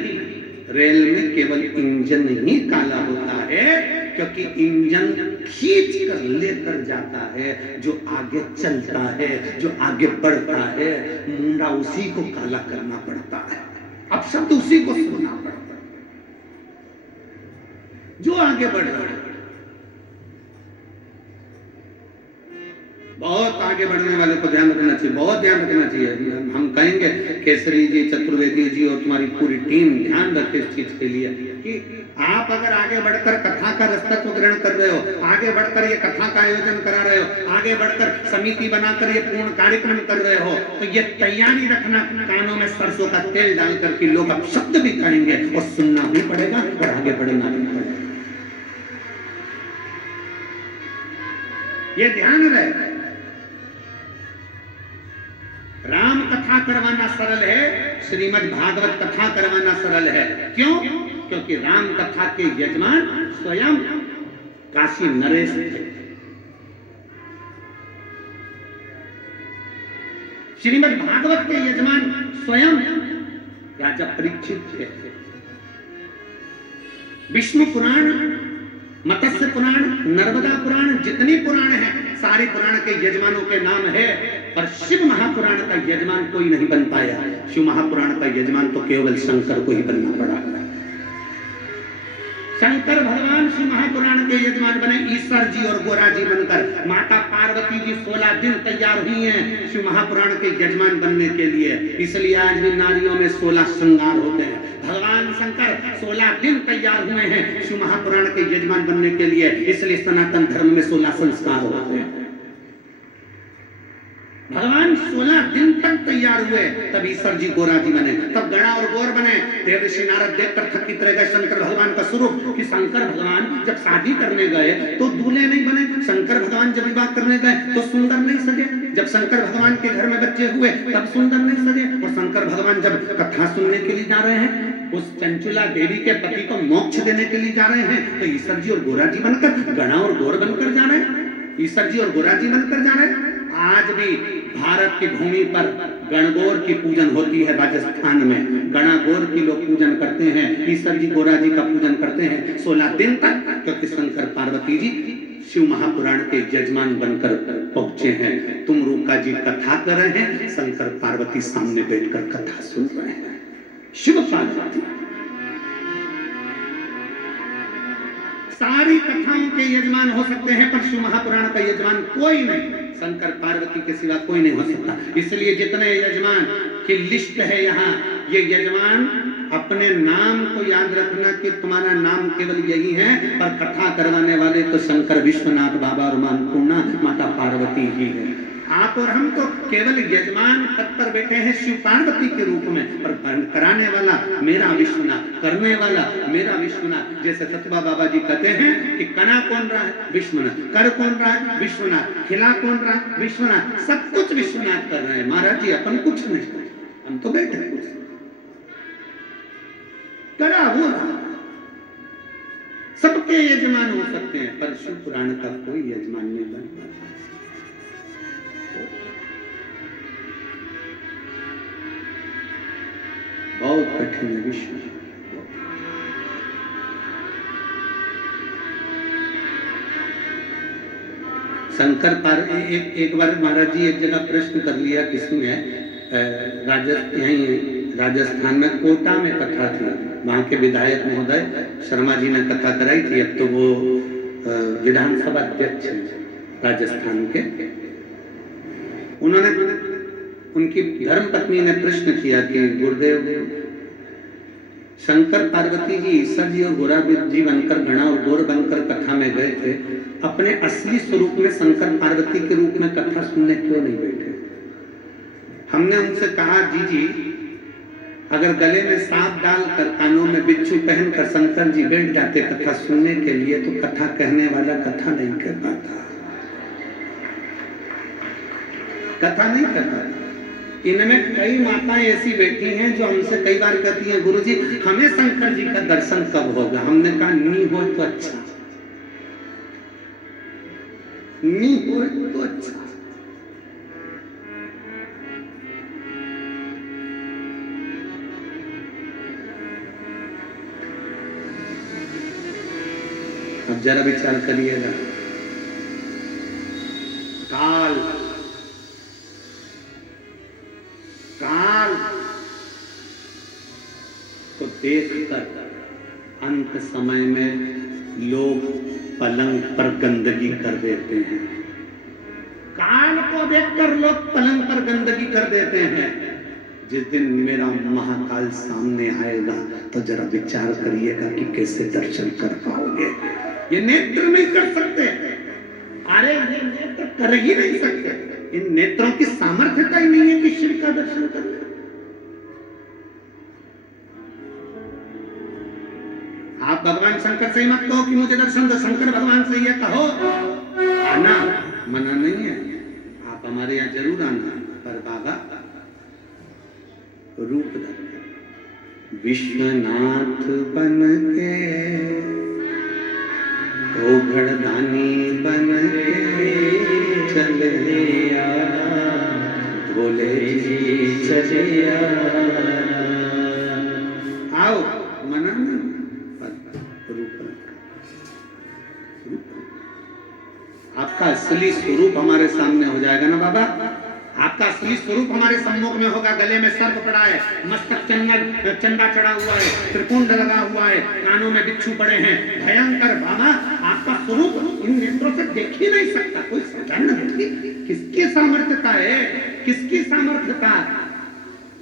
रेल में केवल इंजन ही काला होता है, क्योंकि इंजन खींच कर लेकर जाता है, जो आगे चलता है, जो आगे बढ़ता है। मुंडा उसी को काला करना पड़ता है, अब शब्द उसी को सुनना पड़ता है जो आगे बढ़ रहा है। बहुत आगे बढ़ने वाले को ध्यान रखना चाहिए, बहुत ध्यान रखना चाहिए। हम कहेंगे केसरी जी, चतुर्वेदी जी और तुम्हारी पूरी टीम ध्यान रखे इस चीज के लिए कि आप अगर आगे बढ़कर कथा का रस्तत्व ग्रहण कर रहे हो, आगे बढ़कर ये कथा का आयोजन करा रहे हो, आगे बढ़कर समिति बनाकर ये पूर्ण कार्यक्रम कर रहे हो, तो ये तैयारी रखना कानों में सरसों का तेल डालकर कि लोग अब शब्द भी कहेंगे और सुनना भी पड़ेगा और आगे बढ़ना भी पड़ेगा। ये ध्यान रहे। राम कथा करवाना सरल है, श्रीमद् भागवत कथा करवाना सरल है। क्यों? क्योंकि राम कथा के यजमान स्वयं काशी नरेश थे। श्रीमद् भागवत के यजमान स्वयं राजा परीक्षित थे। विष्णु पुराण, मत्स्य पुराण, नर्मदा पुराण, जितनी पुराण है सारे पुराण के यजमानों के नाम है, पर शिव महापुराण का यजमान कोई नहीं बन पाया। शिव महापुराण का यजमान तो केवल शंकर को ही बनना पड़ा। शंकर भगवान शिव महापुराण के यजमान बने, ईश्वर जी और गोरा जी बनकर। माता पार्वती जी 16 दिन तैयार हुई हैं शिव महापुराण के यजमान बनने के लिए। इसलिए आज भी नारियों में 16 श्रृंगार होते हैं। भगवान शंकर 16 दिन तैयार हुए हैं शिव महापुराण के यजमान बनने के लिए, इसलिए सनातन धर्म में 16 संस्कार होते हैं। भगवान 16 दिन तक तैयार हुए, तब ईश्वर जी गोरा जी बने, तब गणा और गौर बने। देवर्षि नारद देखकर थकित रह गए शंकर भगवान का स्वरूप कि शंकर भगवान जब शादी करने गए तो दूल्हे नहीं बने, शंकर भगवान जब विवाह करने गए तो सुंदर नहीं सजे, जब शंकर भगवान के घर में बच्चे हुए तब सुंदर नहीं सजे। और शंकर भगवान जब कथा सुनने के लिए जा रहे हैं, उस चंचुला देवी के पति को मोक्ष देने के लिए जा रहे हैं, तो ईश्वर जी और गोरा जी बनकर, गणा और गौर बनकर जा रहे हैं, ईश्वर जी और गोरा जी बनकर जा रहे हैं। आज भी भारत की भूमि पर गणगौर की पूजन होती है। राजस्थान में गणागौर की लोग पूजन करते हैं, ईश्वर जी गोरा जी का पूजन करते हैं 16 दिन तक, क्योंकि शंकर पार्वती जी शिव महापुराण के यजमान बनकर पहुंचे हैं। तुम रूका जी कथा कर रहे हैं, शंकर पार्वती सामने बैठकर कथा सुन रहे हैं। शिव पार्वती सारी कथाओं के यजमान हो सकते हैं, पर शिव महापुराण का यजमान कोई नहीं, शंकर पार्वती के सिवा कोई नहीं हो सकता। इसलिए जितने यजमान की लिस्ट है यहाँ, ये यजमान अपने नाम को याद रखना कि तुम्हारा नाम केवल यही है, पर कथा करवाने वाले तो शंकर विश्वनाथ बाबा और अन्नपूर्णा माता पार्वती ही है। आप और हम तो केवल यजमान पद पर बैठे हैं शिव पार्वती के रूप में, पर कराने वाला मेरा विश्वनाथ, करने वाला मेरा विश्वनाथ। जैसे सतबा बाबा जी कहते हैं कि कना कौन रहा है? विश्वनाथ। कर कौन रहा है? विश्वनाथ। खिला कौन रहा है? विश्वनाथ। सब कुछ विश्वनाथ कर रहे हैं। महाराज जी अपन कुछ नहीं, हम तो बैठे कुछ करा हो रहा। सबके यजमान हो सकते हैं, पर शिव पुराण का कोई यजमान नहीं बन पाता। बहुत कठिन है विश्व। शंकर एक बार महाराज जी एक जगह प्रश्न कर लिया किसी ने, यहीं राजस्थान में कोटा में कथा थी, वहाँ के विधायक महोदय शर्मा जी ने कथा कराई थी। अब तो वो विधानसभा अध्यक्ष हैं राजस्थान के। उन्होंने, उनकी धर्मपत्नी ने प्रश्न किया कि गुरुदेव, शंकर पार्वती जी ईश्वर जी और गोरा जी बनकर गणा और गोर बनकर कथा में गए थे, अपने असली स्वरूप में शंकर पार्वती के रूप में कथा सुनने क्यों नहीं बैठे? हमने उनसे कहा, जी अगर गले में सांप डालकर कानों में बिच्छू पहनकर शंकर जी बैठ जाते कथा सुनने के लिए, तो कथा कहने वाला कथा नहीं कर पाता, कथा नहीं कर पाता। इनमें कई माताएं ऐसी बैठी हैं जो हमसे कई बार कहती हैं, गुरुजी हमें शंकर जी का दर्शन कब होगा? हमने कहा नहीं हो तो अच्छा, नहीं हो तो अच्छा। अब जरा विचार करिएगा, काल को देखकर अंत समय में लोग पलंग पर गंदगी कर देते हैं। काल को देखकर लोग पलंग पर गंदगी कर देते हैं। जिस दिन मेरा महाकाल सामने आएगा तो जरा विचार करिएगा कि कैसे दर्शन कर पाओगे। ये नेत्र नहीं कर सकते, अरे ये नेत्र कर ही नहीं सकते। इन नेत्रों की सामर्थ्यता ही नहीं है कि शिव का दर्शन कर ले। आप भगवान शंकर से ही मत कहो कि मुझे दर्शन दो, शंकर भगवान से ये कहो। आना मना नहीं है, आप हमारे यहाँ जरूर आना, पर बाबा रूप धर विश्वनाथ बन के, घड़दानी बन के चले भोले जी चले आओ। मना नहीं, आपका असली स्वरूप हमारे सामने हो जाएगा ना बाबा। आपका असली स्वरूप हमारे सम्मुख में होगा। गले में सर्प पड़ा है, मस्तक चंदा चढ़ा हुआ है, त्रिपुंड लगा हुआ है, कानों में बिच्छू पड़े हैं, भयंकर बाबा। आपका स्वरूप इन नेत्रों से देख ही नहीं सकता। कोई साधारण व्यक्ति, किसकी सामर्थ्यता है, किसकी सामर्थ्यता?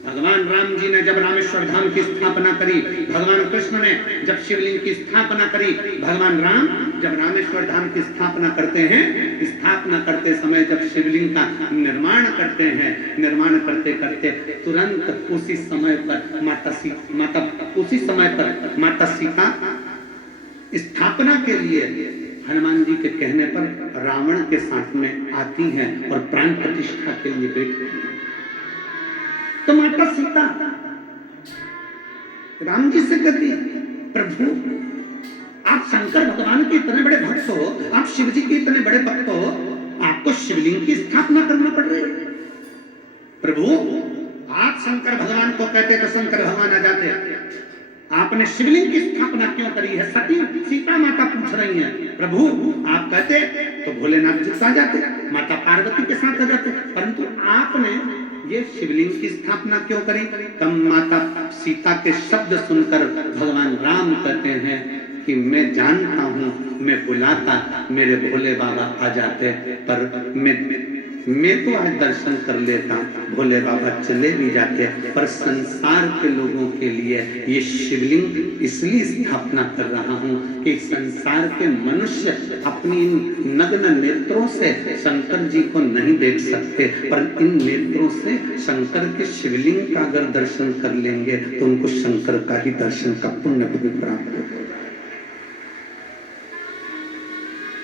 भगवान राम जी ने जब रामेश्वर धाम की स्थापना करी, भगवान कृष्ण ने जब शिवलिंग की स्थापना करी, भगवान राम जब रामेश्वर धाम की स्थापना करते हैं, स्थापना करते समय जब शिवलिंग का निर्माण करते हैं, निर्माण करते करते तुरंत उसी समय पर माता सीता स्थापना के लिए हनुमान जी के कहने पर रावण के साथ में आती हैं और प्राण प्रतिष्ठा के लिए बैठती हैं। तो माता सीता राम जी से कहती, प्रभु आप शंकर भगवान के इतने बड़े भक्त हो, आप शिव जी के इतने बड़े भक्त हो, आपको शिवलिंग की स्थापना करना पड़ रही है। प्रभु आप शंकर भगवान को कहते तो शंकर भगवान आ जाते, आपने शिवलिंग की स्थापना क्यों करी है? सती सीता माता पूछ रही हैं। प्रभु आप कहते तो भोलेनाथ जी आ जाते, माता पार्वती के साथ आ जाते, परंतु आपने ये शिवलिंग की स्थापना क्यों करी? तब माता सीता के शब्द सुनकर भगवान राम कहते हैं कि मैं जानता हूँ, मैं बुलाता मेरे भोले बाबा आ जाते, पर मैं तो आज दर्शन कर लेता, भोले बाबा चले भी जाते, पर संसार के लोगों के लिए ये शिवलिंग इसलिए स्थापना कर रहा हूँ कि संसार के मनुष्य अपनी नग्न नेत्रों से शंकर जी को नहीं देख सकते, पर इन नेत्रों से शंकर के शिवलिंग का अगर दर्शन कर लेंगे तो उनको शंकर का ही दर्शन का पुण्य भी प्राप्त होगा।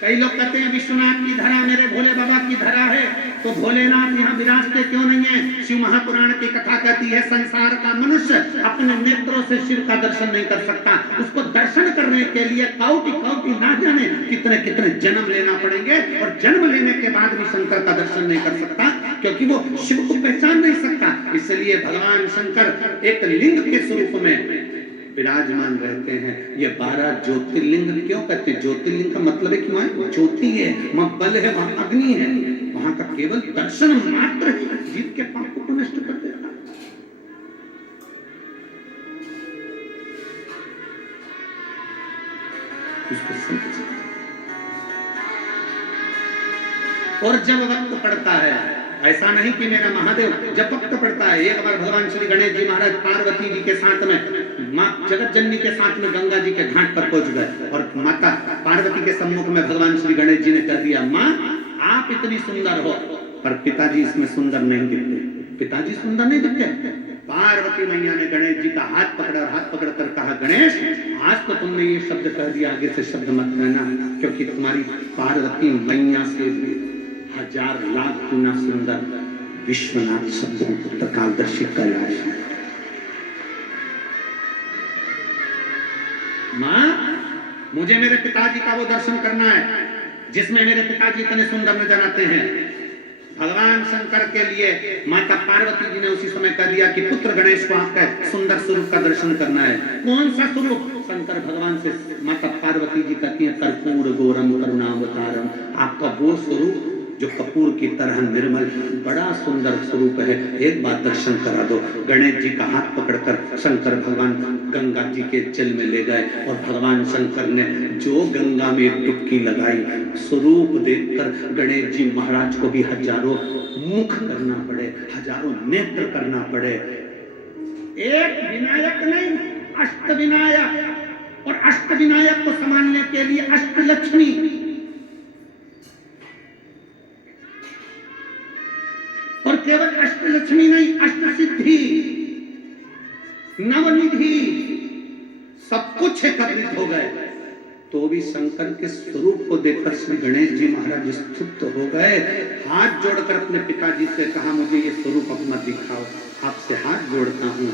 कई लोग कहते हैं विश्वनाथ की धरा मेरे भोले बाबा की धरा है, तो भोलेनाथ यहाँ विराजते क्यों नहीं है? शिव महापुराण की कथा कहती है संसार का मनुष्य अपने नेत्रों से शिव का दर्शन नहीं कर सकता। उसको दर्शन करने के लिए कौटि कौटि ना जाने कितने कितने जन्म लेना पड़ेंगे, और जन्म लेने के बाद भी शंकर का दर्शन नहीं कर सकता, क्योंकि वो शिव को पहचान नहीं सकता। इसलिए भगवान शंकर एक लिंग के स्वरूप में विराजमान रहते हैं। ये 12 ज्योतिर्लिंग क्यों कहते हैं? ज्योतिर्लिंग का मतलब है कि वहां ज्योति है, वहां बल है, वहां अग्नि है, वहां का केवल दर्शन मात्र जीव के पापों को नष्ट कर देता। उसको समझ। और जब वक्त पड़ता है, ऐसा नहीं कि मेरा महादेव, जब वक्त पड़ता है, एक बार भगवान श्री गणेश जी महाराज पार्वती जी के साथ में, माँ जगत जननी के साथ में गंगा जी के घाट पर पहुंच गए और माता पार्वती के सम्मुख में भगवान श्री गणेश जी ने कह दिया, माँ आप इतनी सुंदर हो, पर पिताजी इसमें सुंदर नहीं दिखते। पिताजी सुंदर नहीं दिखते। पार्वती मैया ने गणेश जी का हाथ पकड़ा और हाथ पकड़ कर कहा, गणेश आज तो तुमने ये शब्द कह दिया, आगे से शब्द मत कहना, क्योंकि तुम्हारी पार्वती मैया से 1000 लाख गुना सुंदर विश्वनाथ शब्द कालदर्शी कैलाश है। मां, मुझे मेरे पिताजी का वो दर्शन करना है जिसमें मेरे पिताजी इतने सुंदर नजर आते हैं। भगवान शंकर के लिए माता पार्वती जी ने उसी समय कह दिया कि पुत्र गणेश को आपका सुंदर स्वरूप का दर्शन करना है। कौन सा स्वरूप? शंकर भगवान से माता पार्वती जी कहती है, कर्पूर गौरम करुणावतारम, आपका वो स्वरूप जो कपूर की तरह निर्मल, बड़ा सुंदर स्वरूप है, एक बार दर्शन करा दो। गणेश जी का हाथ पकड़कर शंकर भगवान गंगा जी के जल में ले गए और भगवान शंकर ने जो गंगा में डुबकी लगाई, स्वरूप देखकर गणेश जी महाराज को भी हजारों मुख करना पड़े, हजारों नेत्र करना पड़े। एक विनायक नहीं, अष्ट विनायक, और अष्ट विनायक को संभालने के लिए अष्ट लक्ष्मी, और केवल अष्टलक्ष्मी नहीं, अष्ट सिद्धि, नवनिधि, सब कुछ एकत्रित हो गए। तो भी शंकर के स्वरूप को देखकर श्री गणेश जी महाराज स्तुत हो गए। हाथ जोड़कर अपने पिताजी से कहा, मुझे ये स्वरूप अपना दिखाओ, आपसे हाथ जोड़ता हूँ,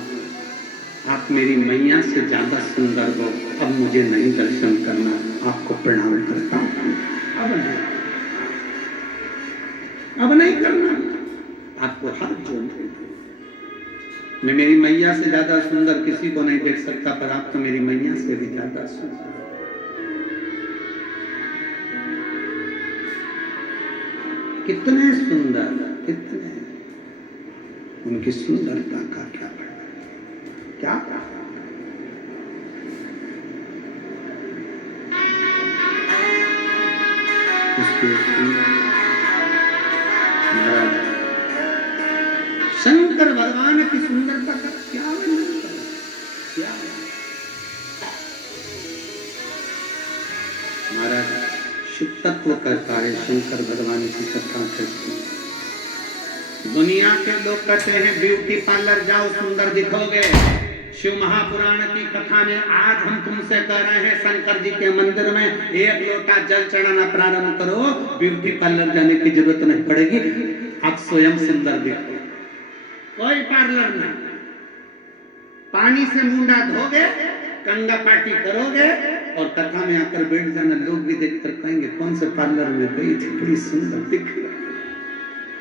आप मेरी मैया से ज्यादा सुंदर हो, अब मुझे नहीं दर्शन करना, आपको प्रणाम करता हूँ। अब नहीं करना, आपको हाथ जोड़ देता। मैं मेरी मैया से ज्यादा सुंदर किसी को नहीं देख सकता, पर आप तो मेरी मैया से भी ज्यादा सुंदर। कितने सुंदर, कितने, उनकी सुंदरता का क्या क्या शंकर भगवान की सुंदरता का क्या वर्णन करें, क्या महाराज शुद्ध तत्व कर पाए शंकर भगवान की कथा करती। दुनिया के लोग कहते हैं ब्यूटी पार्लर जाओ सुंदर दिखोगे। शिव महापुराण की कथा में आज हम तुमसे कह रहे हैं, शंकर जी के मंदिर में एक लोटा जल चढ़ाना प्रारंभ करो, ब्यूटी पार्लर जाने की जरूरत नहीं पड़ेगी, आप स्वयं सुंदर दिखो। कोई पार्लर नहीं, पानी से मुंडा धोगे, गंगा पार्टी करोगे और कथा में आकर बैठ जाना, लोग भी देखकर कहेंगे कौन से पार्लर में गई थी, बड़ी सुंदर दिख रही।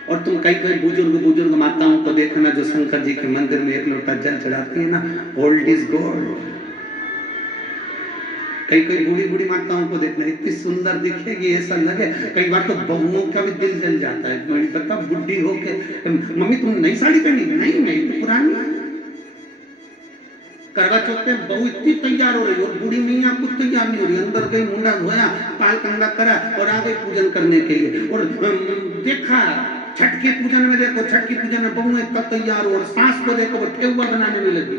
और तुम कई कई बुजुर्ग माताओं को देखना जो शंकर जी के मंदिर में एक लोटा जल चढ़ाती है ना, ओल्ड इज गोल्ड। कई कई बूढ़ी माताओं को देखना, इतनी सुंदर दिखेगी, ऐसा लगे। कई बार तो बहुओं का भी दिल जल जाता है, मेरी बता बुढ़ी होके, मम्मी तुम नई साड़ी पहनी? नहीं, मैं तो पुरानी। करवा चौथ में बहू इतनी तैयार हो रही और बूढ़ी मैया कुछ तैयार नहीं हो रही, अंदर गई, मुंडा धोया, पाल कंगा करा और आ गई पूजन करने के लिए। और देखा छठ के पूजन में, देखो छठ की पूजन में बहू इतना तैयार हो और सास को देखो ठेकुआ बनाने में लगी,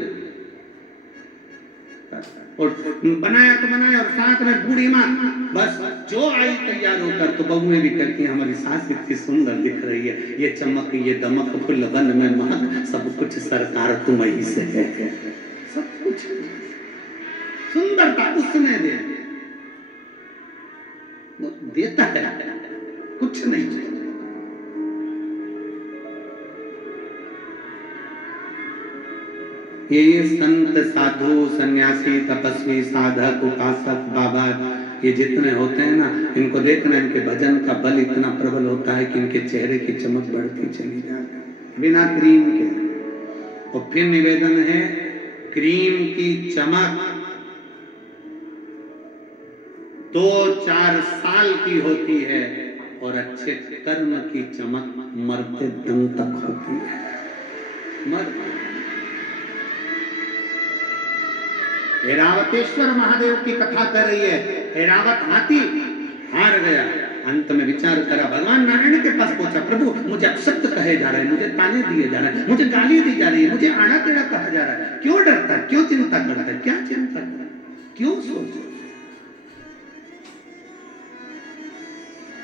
और बनाया तो बनाया और साथ में बूढ़ी माँ बस जो आई तैयार होकर। तो बहुएं भी कहती हैं हमारी सास इतनी सुंदर दिख रही है, ये चमक ये दमक फुल वन में महक, सब कुछ सरकार तुम्हीं से है। सब कुछ सुंदरता उसने दे, वो देता है, कुछ नहीं। ये संत साधु सन्यासी तपस्वी साधक उपासक बाबा ये जितने होते हैं ना, इनको देखना, इनके भजन का बल इतना प्रबल होता है कि इनके चेहरे की चमक बढ़ती चली जाती बिना क्रीम के। और फिर निवेदन है क्रीम की चमक 2-4 साल की होती है और अच्छे कर्म की चमक मरते दम तक होती है। ऐरावतेश्वर महादेव की कथा कर रही है। ऐरावत हाथी हार गया, अंत में विचार करा, भगवान नारायण के पास पहुंचा, प्रभु मुझे अपशब्द कहे जा रहे हैं, मुझे ताने दिए जा रहे हैं, मुझे गाली दी जा रही है, मुझे आड़ा टेढ़ा कहा जा रहा है, क्यों डरता है, क्यों चिंता करता है, क्या चिंता करता है, क्यों सोच।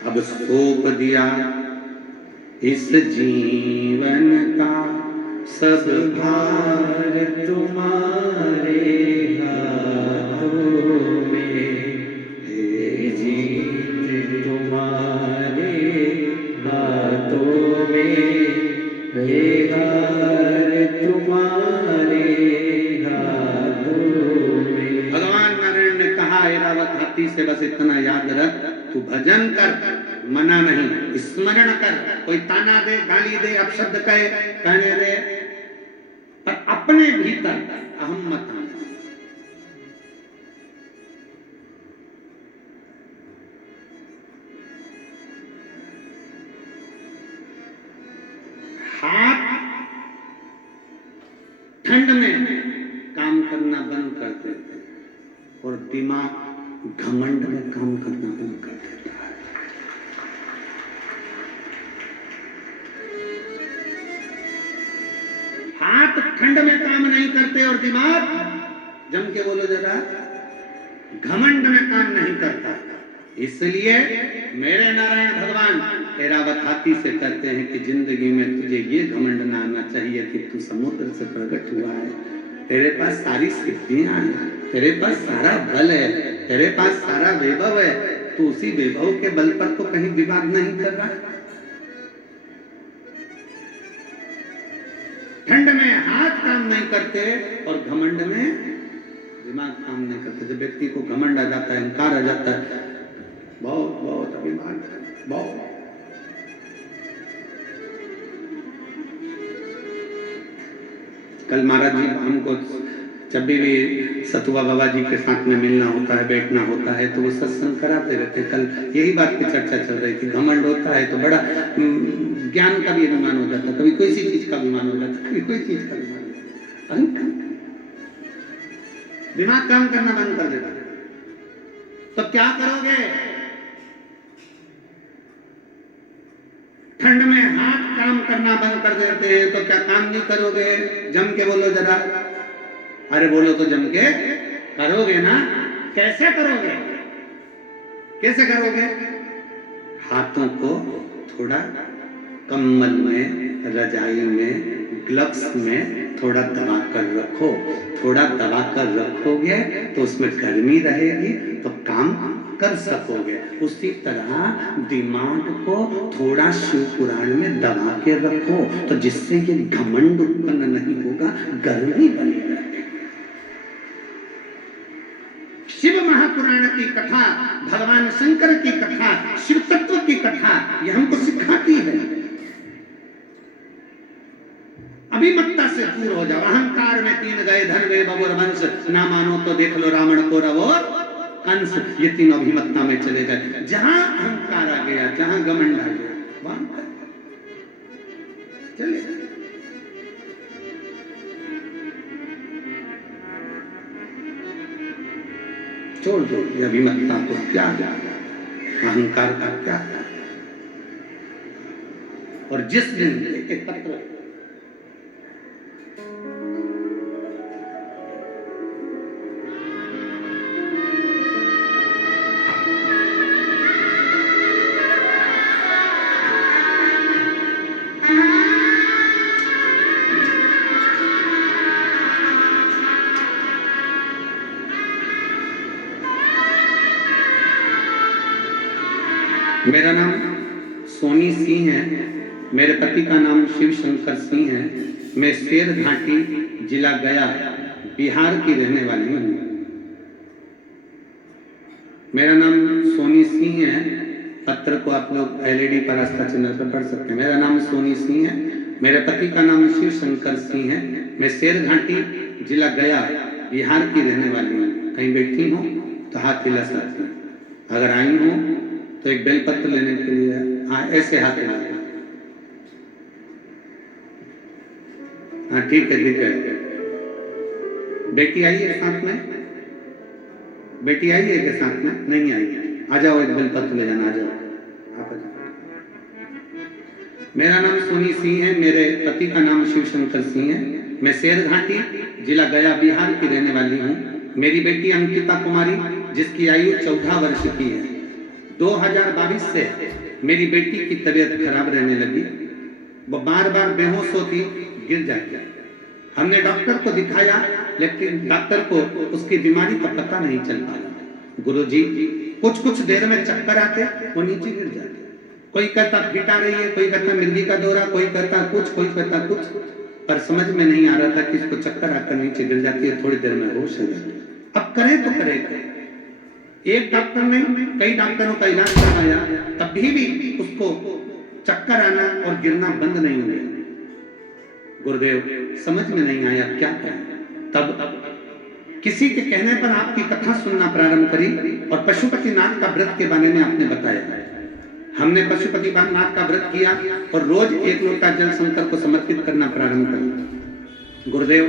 अब सौंप दिया इस जीवन का सब भार तुम्हारे हाथों में, हे जीत तुम्हारे हाथों में, हे हार तुम्हारे हाथों में। भगवान नारायण ने कहा ऐरावत हाथी से बस इतना याद रख, तू भजन कर, मना नहीं, स्मरण कर, कोई ताना दे, गाली दे, अपशब्द कहे, कहने दे, पर अपने भीतर अहम मत आने। हाथ ठंड में काम करना बंद कर देते और दिमाग घमंड में काम करना बंद कर देता है। हाथ ठंड में काम नहीं करते और दिमाग, जम के बोलो जरा, घमंड में काम नहीं करता। इसलिए मेरे नारायण भगवान ऐरावत हाथी से कहते हैं कि जिंदगी में तुझे ये घमंड ना आना चाहिए कि तू समुद्र से प्रकट हुआ है, तेरे पास सारी सिद्धियां हैं, तेरे पास सारा बल है, तेरे पास सारा वैभव है, तू उसी वैभव के बल पर तो कहीं विवाद नहीं कर रहा। ठंड में हाथ काम नहीं करते और घमंड में दिमाग काम नहीं करते। जब व्यक्ति को घमंड आ जाता है, अहंकार आ जाता है, बहुत बहुत अभिमान, बहुत। कल महाराज जी हमको जब भी सतुआ बाबा जी के साथ में मिलना होता है, बैठना होता है, तो वो सत्संग कराते रहते। कल यही बात की चर्चा चल रही थी, घमंड होता है तो बड़ा ज्ञान का भी अभिमान हो जाता, कभी कोई सी चीज का अभिमान हो जाता, कभी कोई चीज का अभिमान हो जाता, दिमाग काम करना बंद कर देता। तो क्या करोगे? ठंड में हाथ काम करना बंद कर देते हैं तो क्या काम नहीं करोगे? जम के बोलो जरा, अरे बोलो तो जम के करोगे ना। कैसे करोगे? कैसे करोगे? हाथों को थोड़ा कम्बल में, रजाई में, ग्लव्स में थोड़ा दबा कर रखो। थोड़ा दबा कर रखोगे तो उसमें गर्मी रहेगी तो काम कर सकोगे। उसी तरह दिमाग को थोड़ा शिव पुराण में दबा के रखो तो जिससे ये घमंड उत्पन्न नहीं होगा, गर्मी बनी रहेगी। शिव महापुराण की कथा, भगवान शंकर की कथा, शिव तत्व की कथा ये हमको सिखाती है। अभिमत्ता से दूर हो जाओ। अहंकार में 3 गए, धन वे बबुर वंश, ना मानो तो देख लो रावण को रवो कंस। ये 3 अभिमत्ता में चले गए। जहां अहंकार आ गया, जहां घमंड आ गया, वहां चले गए। छोड़ दो ये अभिमत्ता को, त्याग, अहंकार का त्याग। और जिस दिन एक पत्र मेरा नाम सोनी सिंह है, मेरे पति का नाम शिव शंकर सिंह है। मैं शेर घाटी जिला गया बिहार की रहने वाली हूँ। मेरा नाम सोनी सिंह है। पत्र को आप लोग LED पर आस्था चैनल पर पढ़ सकते हैं। मेरा नाम सोनी सिंह है, मेरे पति का नाम शिव शंकर सिंह है। मैं शेर घाटी जिला गया बिहार की रहने वाली हूँ। कहीं बैठी हो तो हाथ हिला सकती हैं, अगर आई हो तो एक बेलपत्र लेने के लिए हाँ ऐसे हाथ हिला। हाँ ठीक है, दिख गए। बेटी आई है साथ में? बेटी आई है के साथ में? नहीं आई है। आ जाओ, एक बेलपत्र ले जाना, आ जाओ आप। आ जाओ। मेरा नाम सोनी सिंह है, मेरे पति का नाम शिवशंकर सिंह है। मैं शेरघाटी जिला गया बिहार की रहने वाली हूँ। मेरी बेटी अंकिता कुमारी जिसकी आयु 14 वर्ष की है। 2022 से मेरी बेटी की तबीयत खराब रहने लगी। वो बार बार बेहोश होती, गिर जाती। हमने डॉक्टर को दिखाया, लेकिन डॉक्टर को उसकी बीमारी का पता नहीं चल पाया। गुरुजी कुछ देर में चक्कर आते, वो नीचे गिर जाते। कोई कहता फिट आ रही है, कोई कहता मिर्गी का दौरा, कोई कहता कुछ, कोई कहता कुछ, पर समझ में नहीं आ रहा था कि इसको चक्कर आकर नीचे गिर जाती है, थोड़ी देर में होश हो जाती है। अब करें तो करें। एक डॉक्टर ने कई डॉक्टरों का इलाज करवाया, तब भी उसको चक्कर आना और गिरना बंद नहीं हुए। गुरुदेव समझ में नहीं आया क्या करें। तब किसी के कहने पर आपकी कथा सुनना प्रारंभ करी और पशुपतिनाथ का व्रत के बारे में आपने बताया। हमने पशुपतिनाथ का व्रत किया और रोज 1 लोटा जल शंकर को समर्पित करना प्रारंभ किया। गुरुदेव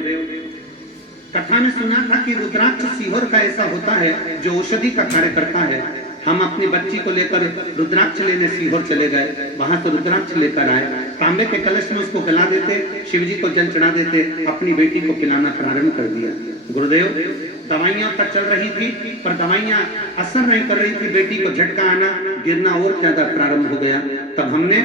कथा में सुना था कि रुद्राक्ष सीहोर का ऐसा होता है जो औषधि का कार्य करता है। हम अपनी बच्ची को लेकर रुद्राक्ष लेने सीहोर चले गए। वहां से रुद्राक्ष लेकर आए, तांबे के कलश में उसको गला देते, शिवजी को जल चढ़ा देते, अपनी बेटी को पिलाना प्रारंभ कर दिया। गुरुदेव दवाइयां तक चल रही थी, पर दवाइयां असर नहीं कर रही थी। बेटी को झटका आना, गिरना और ज्यादा प्रारंभ हो गया। तब हमने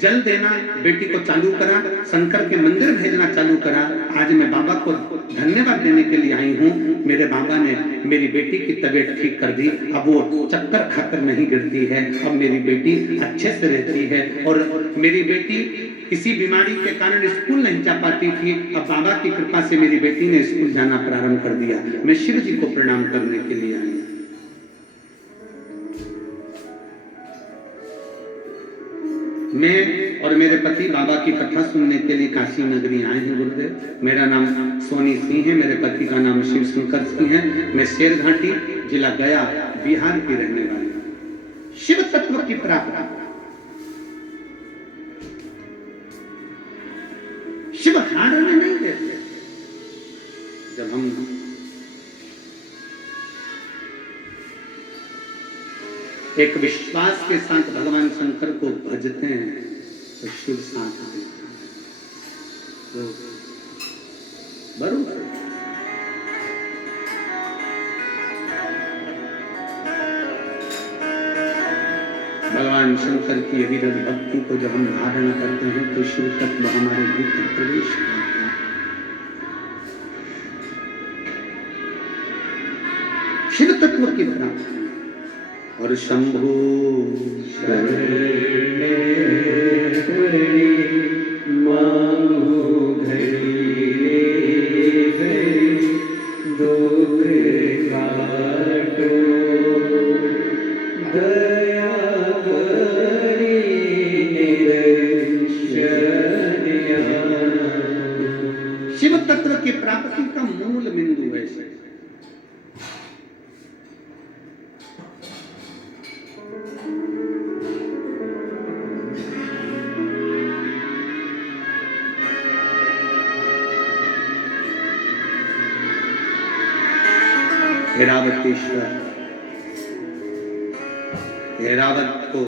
जल देना बेटी को चालू करा, शंकर के मंदिर भेजना चालू करा। आज मैं बाबा को धन्यवाद देने के लिए आई हूँ। मेरे बाबा ने मेरी बेटी की तबीयत ठीक कर दी। अब वो चक्कर खाकर नहीं गिरती है, अब मेरी बेटी अच्छे से रहती है। और मेरी बेटी किसी बीमारी के कारण स्कूल नहीं जा पाती थी, अब बाबा की कृपा से मेरी बेटी ने स्कूल जाना प्रारंभ कर दिया। मैं शिव जी को प्रणाम करने के लिए आई। मैं और मेरे पति बाबा की कथा सुनने के लिए काशी नगरी आए हैं। गुरुदेव मेरा नाम सोनी सिंह है, मेरे पति का नाम शिवशंकर सिंह है। मैं शेरघाटी जिला गया बिहार की रहने वाली हूँ। शिव तत्व की प्राप्ति, शिव हारने नहीं देते। जब हम एक विश्वास के साथ भगवान शंकर को भजते हैं तो शिव साथ देते हैं। तो बरोबर भगवान शंकर की विरत भक्ति को जब हम धारण करते हैं तो शिव तत्व हमारे भीतर प्रवेश करता है। शिव तत्व की प्राप्ति और शंभु शिव तत्व की प्राप्ति का मूल बिंदु है। ऐरावतेश्वर, ऐरावत